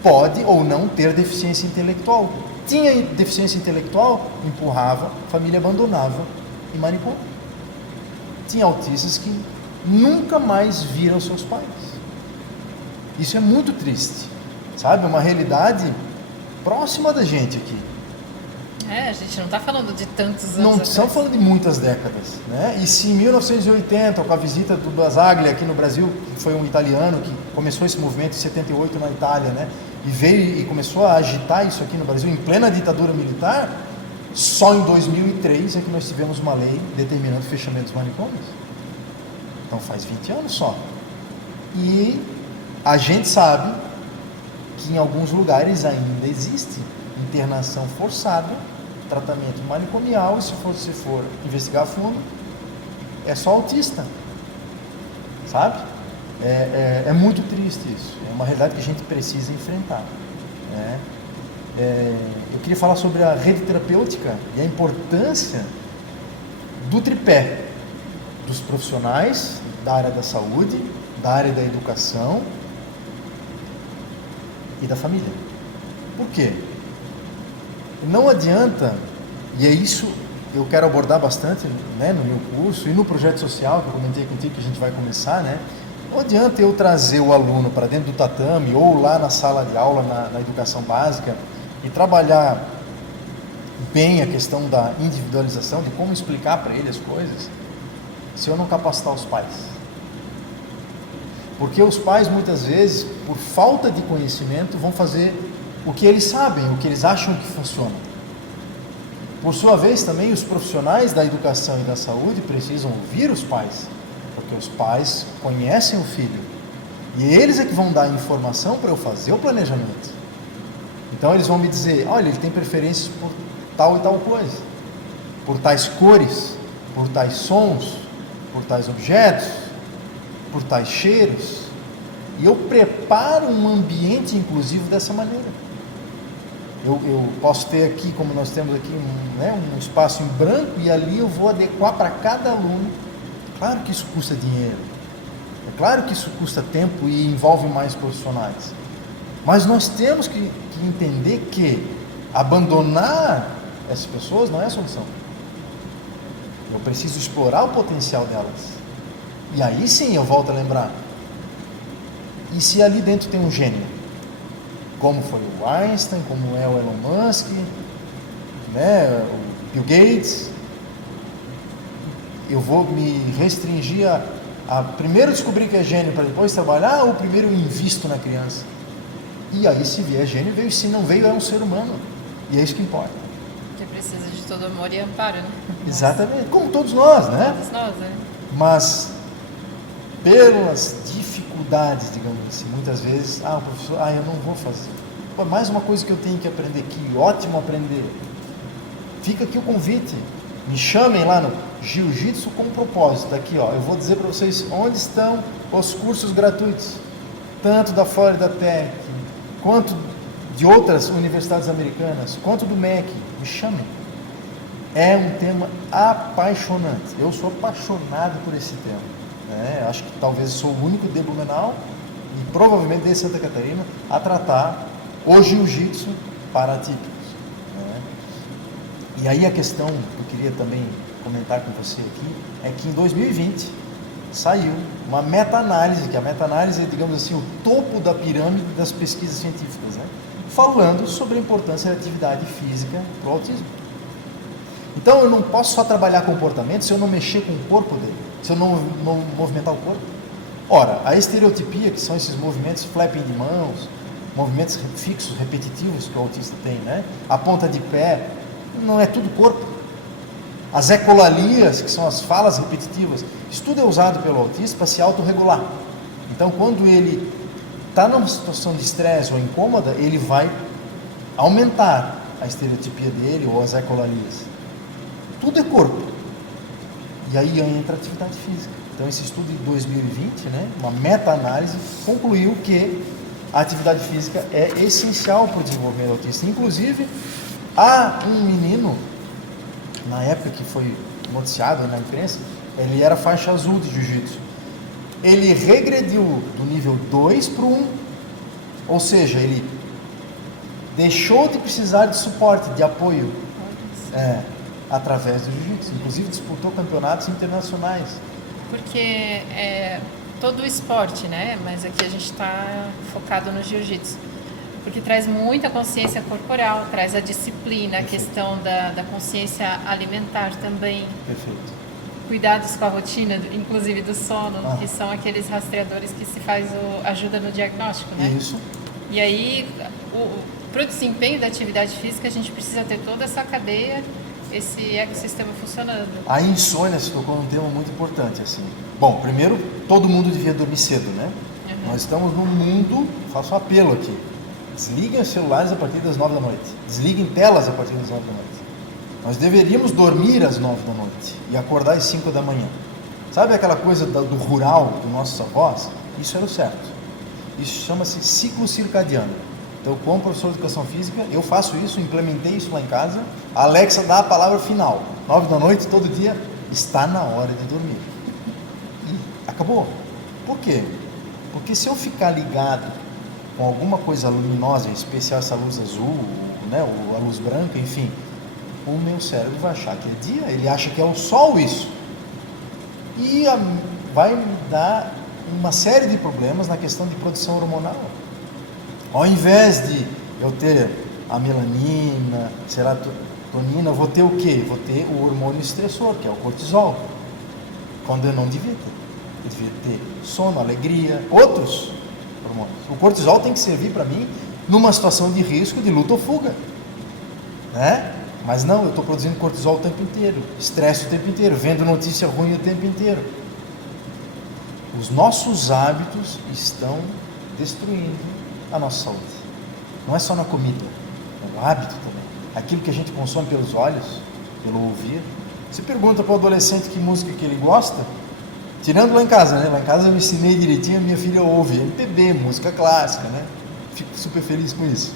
pode ou não ter deficiência intelectual. Tinha deficiência intelectual, empurrava, família abandonava em manicômio. Tinha autistas que nunca mais viram seus pais. Isso é muito triste, sabe? É uma realidade próxima da gente aqui. A gente não está falando de tantos anos Não atrás. estamos falando de muitas décadas, né? E se em 1980, com a visita do Basaglia aqui no Brasil, que foi um italiano que começou esse movimento em 78 na Itália, né? E veio e começou a agitar isso aqui no Brasil, em plena ditadura militar, só em 2003 é que nós tivemos uma lei determinando o fechamento dos manicômios. Então faz 20 anos só. E a gente sabe que em alguns lugares ainda existe internação forçada, tratamento manicomial, e se for investigar a fundo, é só autista, sabe? É muito triste isso, é uma realidade que a gente precisa enfrentar, né? Eu queria falar sobre a rede terapêutica e a importância do tripé dos profissionais da área da saúde, da área da educação e da família. Por quê? Não adianta, e é isso eu quero abordar bastante, né, no meu curso e no projeto social que eu comentei contigo que a gente vai começar, né? Não adianta eu trazer o aluno para dentro do tatame ou lá na sala de aula, na educação básica, e trabalhar bem a questão da individualização, de como explicar para ele as coisas, se eu não capacitar os pais. Porque os pais, muitas vezes, por falta de conhecimento, vão fazer o que eles sabem, o que eles acham que funciona. Por sua vez, também, os profissionais da educação e da saúde precisam ouvir os pais, porque os pais conhecem o filho. E eles é que vão dar a informação para eu fazer o planejamento. Então, eles vão me dizer, olha, ele tem preferências por tal e tal coisa, por tais cores, por tais sons, por tais objetos, por tais cheiros. E eu preparo um ambiente inclusivo dessa maneira. Eu posso ter aqui, como nós temos aqui, um espaço em branco, e ali eu vou adequar para cada aluno. Claro que isso custa dinheiro, é claro que isso custa tempo e envolve mais profissionais, mas nós temos que entender que abandonar essas pessoas não é a solução. Eu preciso explorar o potencial delas, e aí sim eu volto a lembrar, e se ali dentro tem um gênio, como foi o Einstein, como é o Elon Musk, né, o Bill Gates, eu vou me restringir a primeiro descobrir que é gênio para depois trabalhar, ou primeiro eu invisto na criança? E aí, se vier gênio, veio. Se não veio, é um ser humano. E é isso que importa. Que precisa de todo amor e amparo, né? Exatamente, como todos nós, né? Todos nós, né? Mas, pelas dificuldades, digamos assim, muitas vezes, o professor, eu não vou fazer. Pô, mais uma coisa que eu tenho que aprender, que ótimo aprender. Fica aqui o convite. Me chamem lá no Jiu-Jitsu com propósito. Aqui, ó, eu vou dizer para vocês onde estão os cursos gratuitos, tanto da Florida Tech, quanto de outras universidades americanas, quanto do MEC. Me chamem. É um tema apaixonante. Eu sou apaixonado por esse tema, né? Acho que talvez sou o único de Blumenau e provavelmente de Santa Catarina a tratar o Jiu-Jitsu para atípicos, né? E aí a questão que eu queria também comentar com você aqui é que em 2020 saiu uma meta-análise, que a meta-análise é, digamos assim, o topo da pirâmide das pesquisas científicas, né? Falando sobre a importância da atividade física para o autismo. Então eu não posso só trabalhar comportamento se eu não mexer com o corpo dele, se eu não movimentar o corpo. Ora, a estereotipia, que são esses movimentos flapping de mãos, movimentos fixos, repetitivos que o autista tem, né? A ponta de pé, não é tudo corpo. As ecolalias, que são as falas repetitivas, isso tudo é usado pelo autista para se autorregular. Então, quando ele está numa situação de estresse ou incômoda, ele vai aumentar a estereotipia dele ou as ecolalias. Tudo é corpo. E aí entra a atividade física. Então, esse estudo de 2020, né, uma meta-análise, concluiu que a atividade física é essencial para o desenvolvimento autista. Inclusive, há um menino, na época que foi noticiado na imprensa, ele era faixa azul de jiu-jitsu. Ele regrediu do nível 2 para o 1. Ou seja, ele deixou de precisar de suporte, de apoio, através do jiu-jitsu. Inclusive, disputou campeonatos internacionais. Porque todo o esporte, né? Mas aqui a gente está focado no jiu-jitsu. Porque traz muita consciência corporal, traz a disciplina, a questão da consciência alimentar também. Perfeito. Cuidados com a rotina, inclusive do sono, que são aqueles rastreadores que se faz ajuda no diagnóstico, né? Isso. E aí, para o desempenho da atividade física, a gente precisa ter toda essa cadeia, esse ecossistema funcionando. A insônia se tocou num tema muito importante, assim. Bom, primeiro, todo mundo devia dormir cedo, né? Nós estamos num mundo, faço um apelo aqui, desliguem os celulares a partir das 9 da noite, desliguem telas a partir das 9 da noite. Nós deveríamos dormir às 9 da noite e acordar às 5 da manhã. Sabe aquela coisa do rural, dos nossos avós? Isso era o certo. Isso chama-se ciclo circadiano. Então, como professor de educação física, eu faço isso, implementei isso lá em casa. A Alexa dá a palavra final. 9 da noite, todo dia, está na hora de dormir. E acabou. Por quê? Porque se eu ficar ligado com alguma coisa luminosa, em especial essa luz azul, né, ou a luz branca, enfim, o meu cérebro vai achar que é dia, ele acha que é o sol isso. E vai me dar uma série de problemas na questão de produção hormonal. Ao invés de eu ter a melanina, serotonina, eu vou ter o quê? Vou ter o hormônio estressor, que é o cortisol. Quando eu não devia ter. Eu devia ter sono, alegria, outros hormônios. O cortisol tem que servir para mim numa situação de risco, de luta ou fuga. Né? Mas não, eu estou produzindo cortisol o tempo inteiro, estresse o tempo inteiro, vendo notícia ruim o tempo inteiro. Os nossos hábitos estão destruindo a nossa saúde. Não é só na comida, é no hábito também. Aquilo que a gente consome pelos olhos, pelo ouvir. Você pergunta para o adolescente que música que ele gosta, tirando lá em casa, né? Lá em casa eu ensinei direitinho, a minha filha ouve MPB, música clássica, né? Fico super feliz com isso.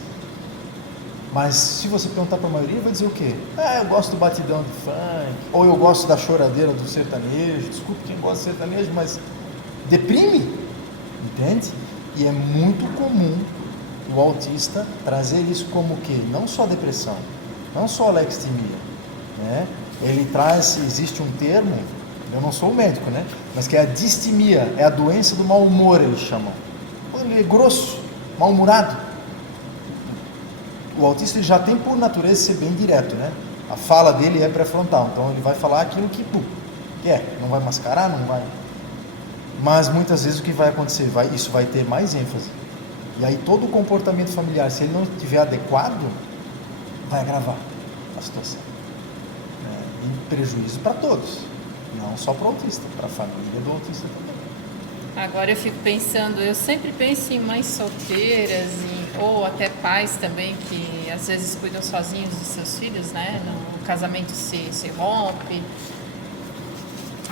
Mas se você perguntar para a maioria, vai dizer o quê? Eu gosto do batidão de funk, ou eu gosto da choradeira do sertanejo. Desculpe quem gosta de sertanejo, mas deprime, entende? E é muito comum o autista trazer isso como o quê? Não só depressão, não só alexithymia, né? Ele traz, existe um termo, eu não sou médico, né? Mas que é a distimia, é a doença do mau humor, eles chamam. Ele é grosso, mal-humorado. O autista ele já tem por natureza ser bem direto, né? A fala dele é pré-frontal, então ele vai falar aquilo que quer, não vai mascarar, não vai. Mas muitas vezes o que vai acontecer? Isso vai ter mais ênfase. E aí todo o comportamento familiar, se ele não estiver adequado, vai agravar a situação. E prejuízo para todos, não só para o autista, para a família do autista também. Agora eu fico pensando, eu sempre penso em mães solteiras, ou até pais também, que às vezes cuidam sozinhos dos seus filhos, né? O casamento se rompe.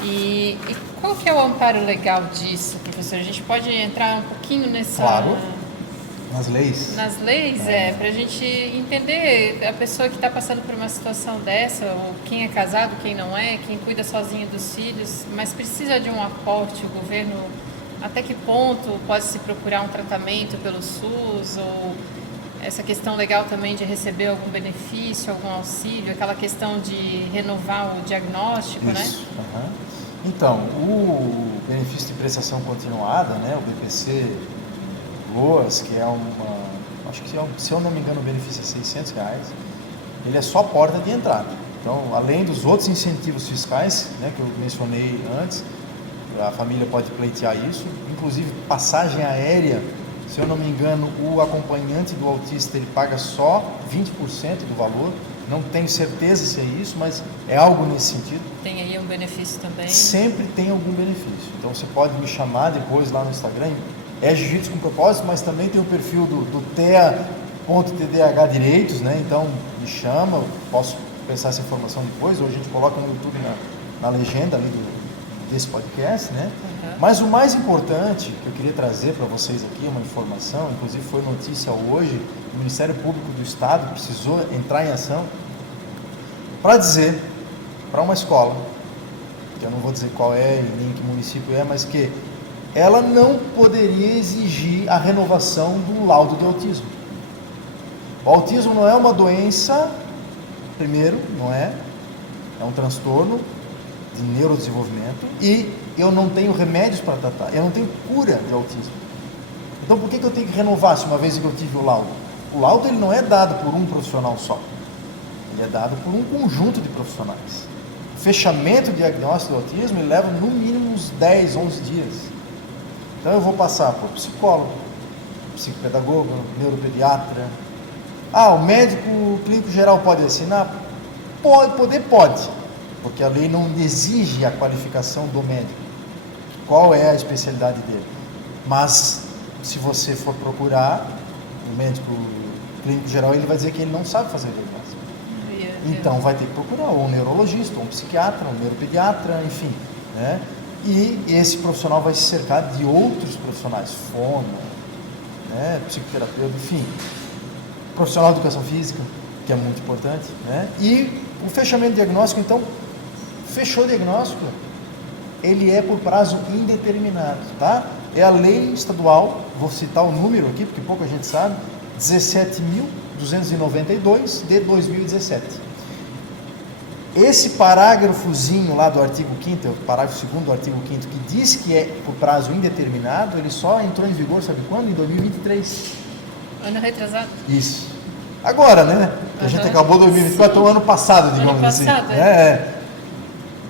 E qual que é o amparo legal disso, professor? A gente pode entrar um pouquinho nessa... Claro, nas leis. Nas leis, para a gente entender a pessoa que está passando por uma situação dessa, ou quem é casado, quem não é, quem cuida sozinho dos filhos, mas precisa de um aporte, o governo, até que ponto pode se procurar um tratamento pelo SUS, ou essa questão legal também de receber algum benefício, algum auxílio, aquela questão de renovar o diagnóstico, isso, né? Então, o benefício de prestação continuada, né, o BPC LOAS, que é acho que se eu não me engano o benefício é R$600, ele é só porta de entrada. Então, além dos outros incentivos fiscais, né, que eu mencionei antes, a família pode pleitear isso, inclusive passagem aérea, se eu não me engano, o acompanhante do autista ele paga só 20% do valor, não tenho certeza se é isso, mas é algo nesse sentido. Tem aí um benefício também? Sempre tem algum benefício, então você pode me chamar depois lá no Instagram, é Jiu-Jitsu com Propósito, mas também tem o perfil do TEA.TDH Direitos, né? Então me chama, eu posso pensar essa informação depois, ou a gente coloca no YouTube na legenda ali desse podcast, né? Mas o mais importante que eu queria trazer para vocês aqui, uma informação, inclusive foi notícia hoje, o Ministério Público do Estado precisou entrar em ação para dizer para uma escola, que eu não vou dizer qual é e nem que município é, mas que ela não poderia exigir a renovação do laudo de autismo. O autismo não é uma doença, primeiro, não é um transtorno de neurodesenvolvimento e eu não tenho remédios para tratar, eu não tenho cura de autismo. Então por que eu tenho que renovar se uma vez que eu tive o laudo? O laudo ele não é dado por um profissional só, ele é dado por um conjunto de profissionais. O fechamento do diagnóstico do autismo ele leva no mínimo uns 10, 11 dias. Então eu vou passar por psicólogo, psicopedagogo, neuropediatra. O médico clínico geral pode assinar? Pode, porque a lei não exige a qualificação do médico. Qual é a especialidade dele? Mas se você for procurar o médico clínico geral, ele vai dizer que ele não sabe fazer diagnóstico. Então vai ter que procurar ou um neurologista, ou um psiquiatra, um neuropediatra, enfim, né? E esse profissional vai se cercar de outros profissionais, fono, né? Psicoterapeuta, enfim, profissional de educação física, que é muito importante, né? E o fechamento do diagnóstico, então, fechou o diagnóstico, ele é por prazo indeterminado, tá? É a lei estadual, vou citar o número aqui, porque pouca gente sabe, 17.292 de 2017. Esse parágrafozinho lá do artigo 5º, o parágrafo 2º do artigo 5º, que diz que é por prazo indeterminado, ele só entrou em vigor, sabe quando? Em 2023. Ano retrasado? Isso. Agora, né? A gente acabou 2024, o ano passado, digamos assim.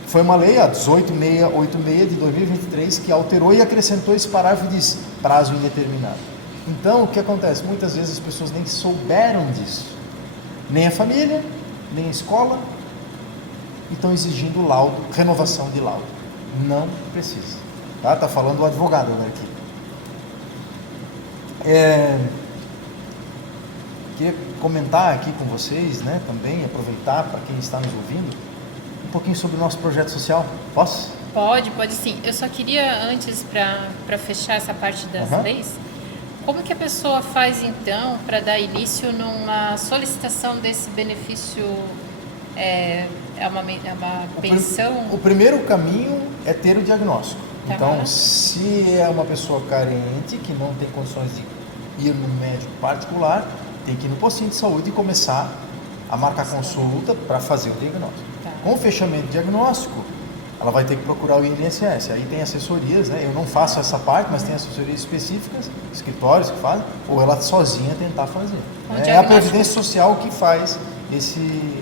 Foi uma lei, a 18686 de 2023, que alterou e acrescentou esse parágrafo e diz prazo indeterminado. Então, o que acontece? Muitas vezes as pessoas nem souberam disso. Nem a família, nem a escola, e estão exigindo laudo, renovação de laudo. Não precisa. Tá falando o advogado aqui. Queria comentar aqui com vocês, né, também, aproveitar para quem está nos ouvindo, um pouquinho sobre o nosso projeto social. Posso? Pode sim. Eu só queria, antes, para fechar essa parte das leis, como que a pessoa faz, então, para dar início numa solicitação desse benefício, é uma pensão? O primeiro caminho é ter o diagnóstico. Então, se é uma pessoa carente, que não tem condições de ir no médico particular, tem que ir no postinho de saúde e começar a marcar consulta para fazer o diagnóstico. Com o fechamento do diagnóstico, ela vai ter que procurar o INSS. Aí tem assessorias, né? Eu não faço essa parte, mas tem assessorias específicas, escritórios que fazem, ou ela sozinha tentar fazer. É a Previdência Social que faz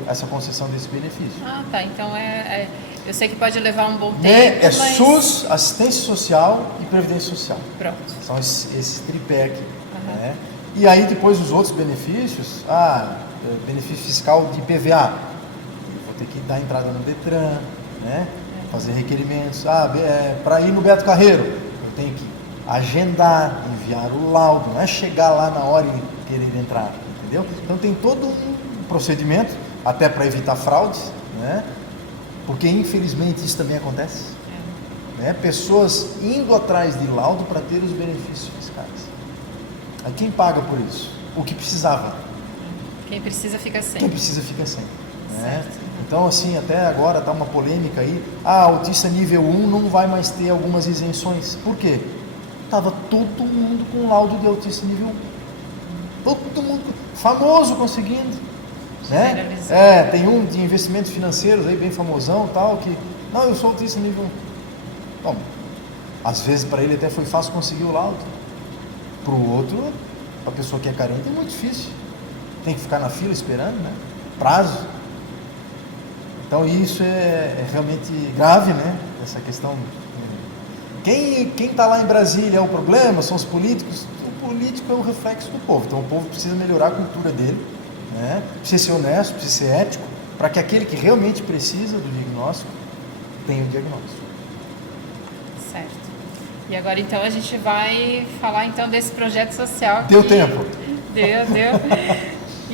essa concessão desse benefício. Então eu sei que pode levar um bom tempo, mas... SUS, assistência social e Previdência Social. Pronto. São esses tripé aqui. Né? E aí depois os outros benefícios, benefício fiscal de IPVA, vou ter que dar entrada no Detran, né? Fazer requerimentos, para ir no Beto Carreiro, eu tenho que agendar, enviar o laudo, não é chegar lá na hora e querer entrar, entendeu? Então tem todo um procedimento, até para evitar fraudes, né? Porque infelizmente isso também acontece, né? Pessoas indo atrás de laudo para ter os benefícios fiscais. Aí quem paga por isso? O que precisava. Quem precisa fica sem. Né? Então, assim, até agora está uma polêmica aí. Autista nível 1 não vai mais ter algumas isenções. Por quê? Estava todo mundo com laudo de autista nível 1. Todo mundo famoso conseguindo. Né? Tem um de investimentos financeiros aí, bem famosão, tal, que... Não, eu sou autista nível 1. Bom, às vezes para ele até foi fácil conseguir o laudo. Para o outro, a pessoa que é carente, é muito difícil. Tem que ficar na fila esperando, né? Prazo. Então isso é realmente grave, né? Essa questão. Quem está lá em Brasília é o problema, são os políticos. O político é o reflexo do povo. Então o povo precisa melhorar a cultura dele, né? Precisa ser honesto, precisa ser ético, para que aquele que realmente precisa do diagnóstico tenha o diagnóstico. Certo. E agora então a gente vai falar então desse projeto social. Deu tempo. Deu.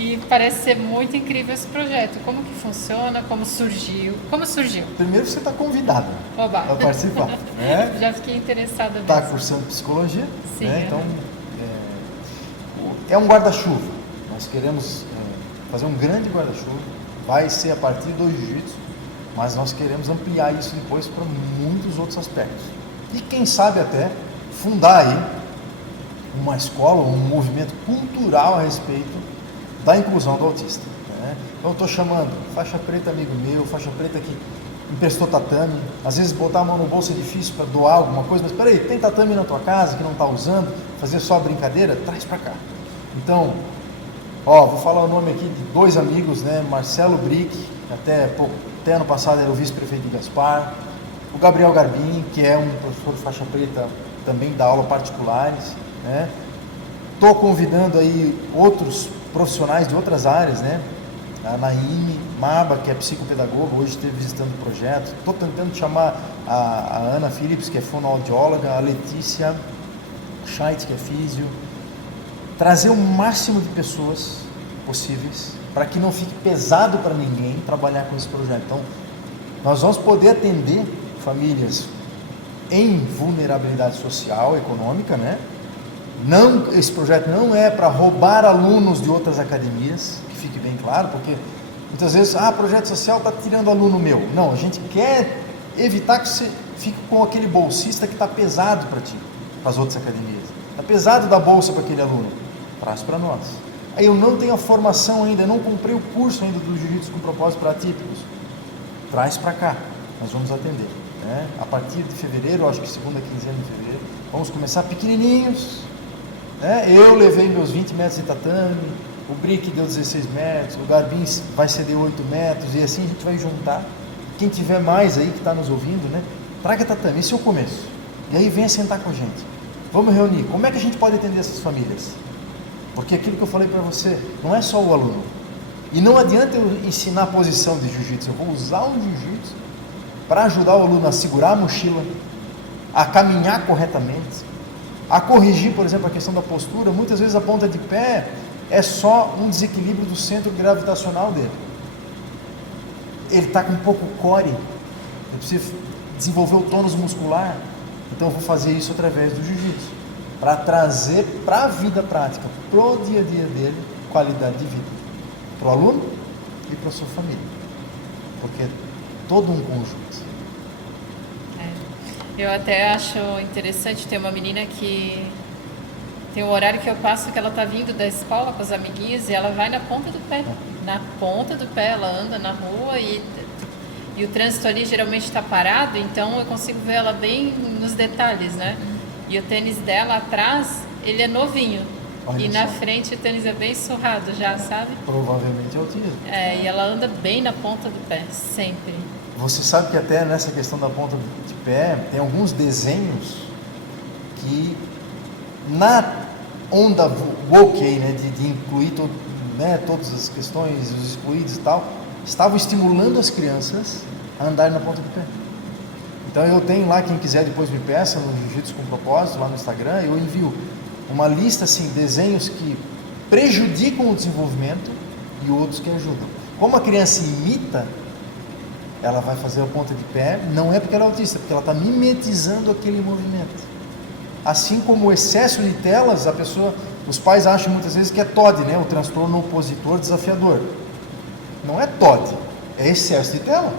E parece ser muito incrível esse projeto. Como que funciona? Como surgiu? Como surgiu? Primeiro você está convidado Oba. a participar. Né? Já fiquei interessada mesmo. Está cursando psicologia. Sim, né? Então, é um guarda-chuva. Nós queremos fazer um grande guarda-chuva. Vai ser a partir do jiu-jitsu, mas nós queremos ampliar isso depois para muitos outros aspectos. E quem sabe até fundar aí uma escola, um movimento cultural a respeito da inclusão do autista. Né? Então eu estou chamando faixa preta amigo meu, faixa preta que emprestou tatame, às vezes botar a mão no bolso é difícil para doar alguma coisa, mas peraí, tem tatame na tua casa que não está usando, fazer só brincadeira? Traz para cá. Então, vou falar o nome aqui de 2 amigos, né? Marcelo Brick, até ano passado era o vice-prefeito de Gaspar, o Gabriel Garbim, que é um professor de faixa preta, também dá aula particulares, né? Estou convidando aí outros profissionais de outras áreas, né? A Naime Maba, que é psicopedagoga, hoje esteve visitando o projeto. Estou tentando chamar a Ana Phillips, que é fonoaudióloga, a Letícia Scheidt, que é físio. Trazer o máximo de pessoas possíveis para que não fique pesado para ninguém trabalhar com esse projeto. Então, nós vamos poder atender famílias em vulnerabilidade social, econômica, né? Não, esse projeto não é para roubar alunos de outras academias, que fique bem claro, porque muitas vezes, projeto social está tirando aluno meu. Não, a gente quer evitar que você fique com aquele bolsista que está pesado para ti, para as outras academias. Está pesado da bolsa para aquele aluno. Traz para nós. Aí eu não tenho a formação ainda, eu não comprei o curso ainda do jiu-jitsu com propósito para atípicos. Traz para cá, nós vamos atender. Né? A partir de fevereiro, acho que segunda quinzena de fevereiro, vamos começar pequenininhos. Né? Eu levei meus 20 metros de tatame, o Brick deu 16 metros, o Garbin vai ceder 8 metros, e assim a gente vai juntar. Quem tiver mais aí que está nos ouvindo, né? Traga tatame, esse é o começo. E aí venha sentar com a gente. Vamos reunir. Como é que a gente pode atender essas famílias? Porque aquilo que eu falei para você, não é só o aluno. E não adianta eu ensinar a posição de jiu-jitsu, eu vou usar o jiu-jitsu para ajudar o aluno a segurar a mochila, a caminhar corretamente, a corrigir, por exemplo, a questão da postura. Muitas vezes a ponta de pé é só um desequilíbrio do centro gravitacional dele. Ele está com pouco core, ele precisa desenvolver o tônus muscular. Então eu vou fazer isso através do jiu-jitsu, para trazer para a vida prática, para o dia a dia dele, qualidade de vida, para o aluno e para a sua família, porque é todo um conjunto. Eu até acho interessante ter uma menina que tem um horário que eu passo que ela está vindo da escola com as amiguinhas e ela vai na ponta do pé. Na ponta do pé, ela anda na rua e o trânsito ali geralmente está parado, então eu consigo ver ela bem nos detalhes, né? E o tênis dela atrás, ele é novinho. Olha e na só. frente o tênis é bem surrado já, sabe? Provavelmente é autismo. E ela anda bem na ponta do pé, sempre. Você sabe que até nessa questão da ponta de pé, tem alguns desenhos que na onda woke, né, de incluir todas as questões, os excluídos e tal, estavam estimulando as crianças a andar na ponta do pé. Então eu tenho lá, quem quiser depois me peça, no Jiu-Jitsu com Propósito, lá no Instagram, eu envio uma lista, assim, desenhos que prejudicam o desenvolvimento e outros que ajudam. Como a criança imita, ela vai fazer a ponta de pé, não é porque ela é autista, porque ela está mimetizando aquele movimento. Assim como o excesso de telas, os pais acham muitas vezes que é TOD, né? O transtorno opositor desafiador. Não é TOD, é excesso de tela.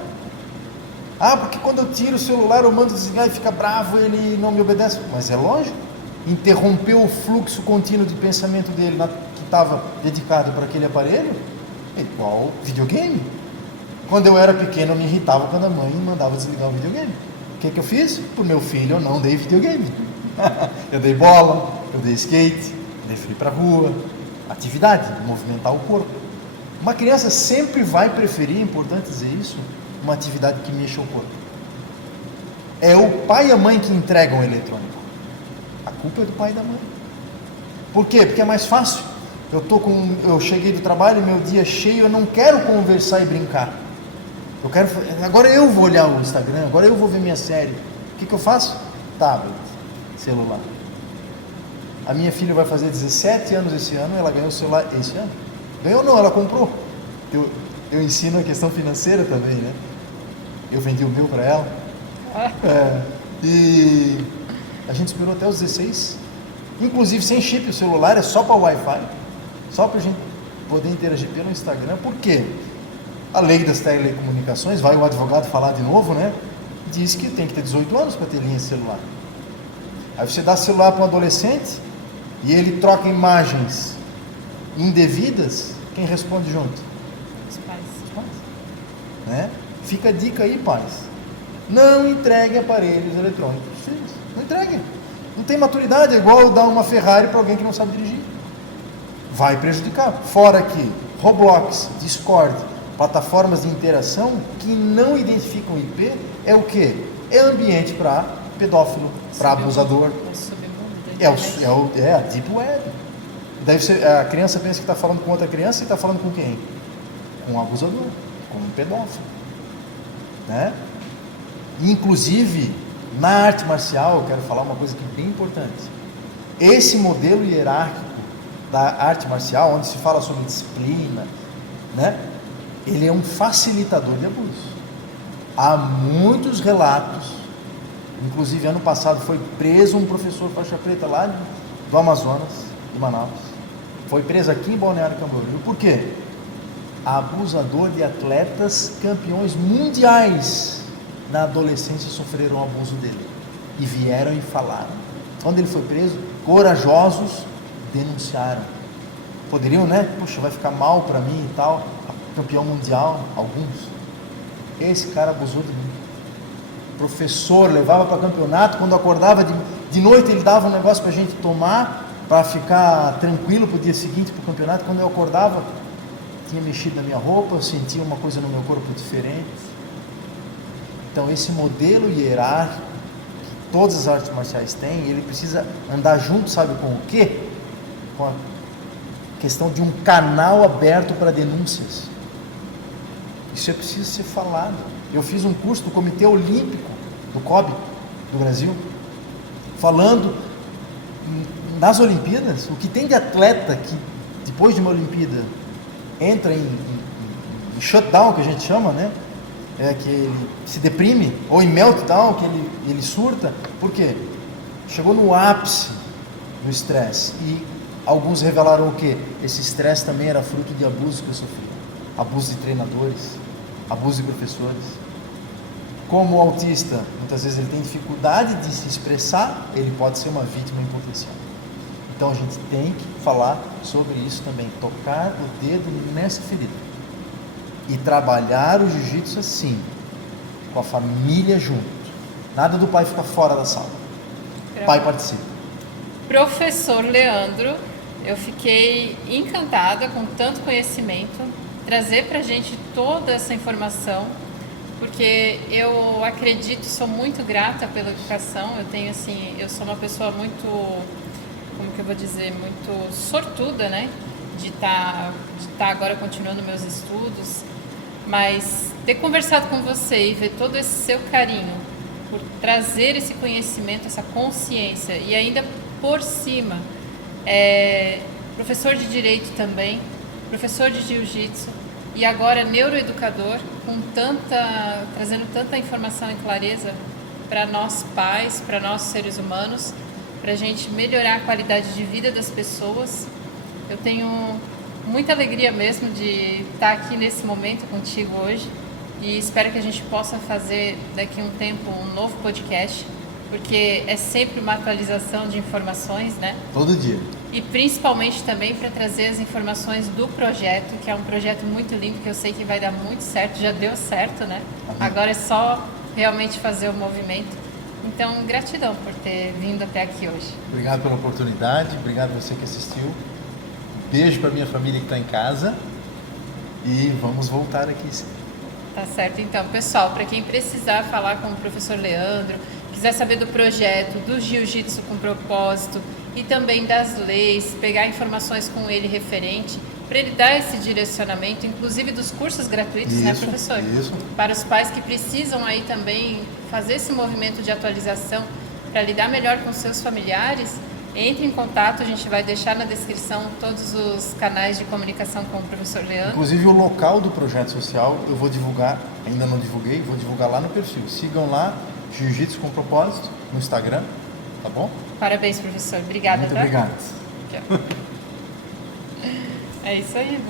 Porque quando eu tiro o celular, eu mando desligar e fica bravo, ele não me obedece. Mas é lógico, interrompeu o fluxo contínuo de pensamento dele que estava dedicado para aquele aparelho, é igual videogame. Quando eu era pequeno, eu me irritava quando a mãe me mandava desligar o videogame. O que eu fiz? Para o meu filho, eu não dei videogame. Eu dei bola, eu dei skate, eu fui para a rua. Atividade, movimentar o corpo. Uma criança sempre vai preferir, é importante dizer isso, uma atividade que mexa o corpo. É o pai e a mãe que entregam o eletrônico. A culpa é do pai e da mãe. Por quê? Porque é mais fácil. Eu cheguei do trabalho, meu dia cheio, eu não quero conversar e brincar. Agora eu vou olhar o Instagram, agora eu vou ver minha série. O que eu faço? Tablet, celular. A minha filha vai fazer 17 anos esse ano, ela ganhou o celular esse ano. Ganhou não, ela comprou. Eu ensino a questão financeira também, né? Eu vendi o meu para ela. E a gente esperou até os 16, inclusive sem chip, o celular é só para Wi-Fi, só para a gente poder interagir pelo Instagram. Por quê? A lei das telecomunicações, vai o advogado falar de novo, né? Diz que tem que ter 18 anos para ter linha de celular. Aí você dá celular para um adolescente e ele troca imagens indevidas, quem responde junto? Os pais. Os pais. Né? Fica a dica aí, pais. Não entregue aparelhos eletrônicos para os filhos. Não entregue. Não tem maturidade, é igual dar uma Ferrari para alguém que não sabe dirigir. Vai prejudicar. Fora que Roblox, Discord, plataformas de interação que não identificam IP, é o quê? É ambiente para pedófilo, para abusador. É a Deep Web. Deve ser, a criança pensa que está falando com outra criança e está falando com quem? Com um abusador, com um pedófilo. Né? Inclusive, na arte marcial, eu quero falar uma coisa que é bem importante. Esse modelo hierárquico da arte marcial, onde se fala sobre disciplina, né? Ele é um facilitador de abuso. Há muitos relatos, inclusive ano passado foi preso um professor faixa preta lá do Amazonas, de Manaus. Foi preso aqui em Balneário Camboriú. Por quê? Abusador de atletas campeões mundiais na adolescência sofreram abuso dele. E vieram e falaram. Quando ele foi preso, corajosos denunciaram. Poderiam, né? Puxa, vai ficar mal para mim e tal. Campeão mundial, alguns. Esse cara abusou de mim. Professor, levava para campeonato, quando acordava de noite ele dava um negócio para a gente tomar, para ficar tranquilo para o dia seguinte para o campeonato. Quando eu acordava, tinha mexido na minha roupa, eu sentia uma coisa no meu corpo diferente. Então esse modelo hierárquico que todas as artes marciais têm, ele precisa andar junto, sabe com o quê? Com a questão de um canal aberto para denúncias. Isso é preciso ser falado. Eu fiz um curso do Comitê Olímpico do COB do Brasil, falando nas Olimpíadas, o que tem de atleta que depois de uma Olimpíada entra em shutdown, que a gente chama, né? Que ele se deprime, ou em meltdown, que ele surta. Por quê? Chegou no ápice do estresse. E alguns revelaram o quê? Esse estresse também era fruto de abuso que eu sofri. Abuso de treinadores, abuso de professores. Como o autista, muitas vezes ele tem dificuldade de se expressar, ele pode ser uma vítima em potencial. Então a gente tem que falar sobre isso também, tocar o dedo nessa ferida. E trabalhar o jiu-jitsu assim, com a família junto. Nada do pai ficar fora da sala. O pai participa. Professor Leandro, eu fiquei encantada com tanto conhecimento, trazer pra gente toda essa informação, porque eu acredito, sou muito grata pela educação. Eu sou uma pessoa muito, como que eu vou dizer, muito sortuda, né? De estar agora continuando meus estudos, mas ter conversado com você e ver todo esse seu carinho por trazer esse conhecimento, essa consciência, e ainda por cima, professor de direito também, professor de jiu-jitsu e agora neuroeducador, trazendo tanta informação e clareza para nós pais, para nós seres humanos, para a gente melhorar a qualidade de vida das pessoas. Eu tenho muita alegria mesmo de estar aqui nesse momento contigo hoje e espero que a gente possa fazer daqui a um tempo um novo podcast, porque é sempre uma atualização de informações, né? Todo dia. E principalmente também para trazer as informações do projeto, que é um projeto muito lindo, que eu sei que vai dar muito certo, já deu certo, né? Agora é só realmente fazer o movimento. Então, gratidão por ter vindo até aqui hoje. Obrigado pela oportunidade, obrigado a você que assistiu. Beijo para minha família que está em casa e vamos voltar aqui. Tá certo. Então, pessoal, para quem precisar falar com o professor Leandro, quiser saber do projeto, do Jiu-Jitsu com propósito e também das leis, pegar informações com ele referente, para ele dar esse direcionamento, inclusive dos cursos gratuitos, isso, né, professor? Isso. Para os pais que precisam aí também fazer esse movimento de atualização para lidar melhor com seus familiares, Entre em contato, a gente vai deixar na descrição todos os canais de comunicação com o professor Leandro. Inclusive o local do projeto social eu vou divulgar, ainda não divulguei, vou divulgar lá no perfil. Sigam lá, Jiu-Jitsu com Propósito, no Instagram, tá bom? Parabéns, professor. Obrigada. Muito tá? obrigado. É isso aí.